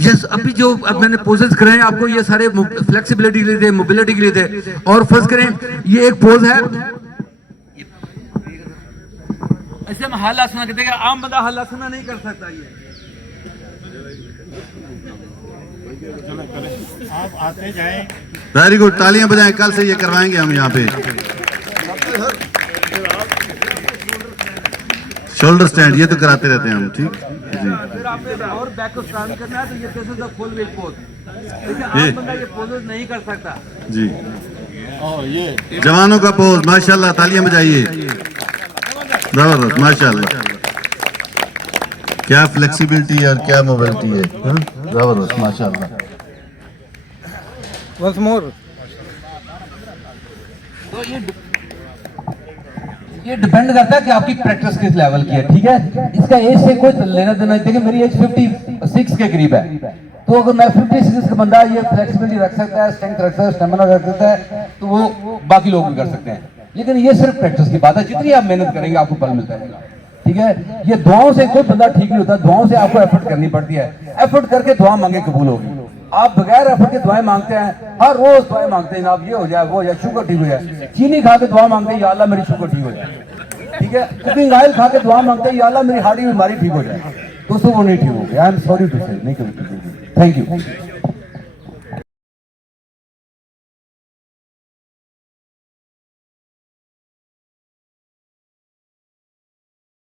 यस, अभी जो अब मैंने पोजेस कराए आपको, ये सारे फ्लेक्सिबिलिटी के लिए थे, मोबिलिटी के लिए थे। और फर्स्ट करें, ये एक पोज है, ऐसे हम हलासना कहते हैं, आम बंदा हलासना नहीं कर सकता। ये आप आते जाएं। वेरी गुड, तालियां बजाएं। कल से ये करवाएंगे हम यहाँ पे शोल्डर स्टैंड, ये तो कराते रहते हैं हम। ठीक जी। फिर आपने और बैक को स्ट्रांग करना है तो ये this is the full weight pose. देखिए आम बंदा ये पोजेस नहीं कर सकता जी। ये जवानों का पोज, माशाल्लाह, तालियां बजाइए। जबरदस्त, माशाल्लाह, क्या फ्लेक्सिबिलिटी और क्या मोबिलिटी है। जबरदस्त, माशाल्लाह। Once more. तो ये डिपेंड करता है कि आपकी प्रैक्टिस किस लेवल की है। ठीक है, इसका एज से कोई लेना देना नहीं। देखिए मेरी एज 56 के करीब है, तो अगर मैं 56 का बंदा ये फ्लेक्सिबिलिटी रख सकता है, स्ट्रेंथ रख सकता है, स्टेमिना रख सकता है, तो वो बाकी लोग भी कर सकते हैं। लेकिन ये सिर्फ प्रैक्टिस की बात है, जितनी आप मेहनत करेंगे आपको फल मिलता रहेगा। ठीक है, ये दुआओं से कोई बंदा ठीक नहीं होता, दुआओं से आपको एफर्ट करनी पड़ती है। एफर्ट करके दुआ मांगे कबूल होगी। आप बगैर एफर्ट के दुआएं मांगते हैं, हर रोज दुआएं मांगते हैं, आप ये हो जाए वो हो जाए, शुगर ठीक हो जाए। चीनी खा के दुआ मांगते हैं, या अल्लाह मेरी शुगर ठीक हो जाए। ठीक है, कुकिंग ऑयल खा के दुआ मांगते हैं, या अल्लाह मेरी हार्ट की बीमारी ठीक हो जाए। दोस्तों वो नहीं ठीक हो गया। आई एम सॉरी टू से, नहीं कभी ठीक होगी। Thank you.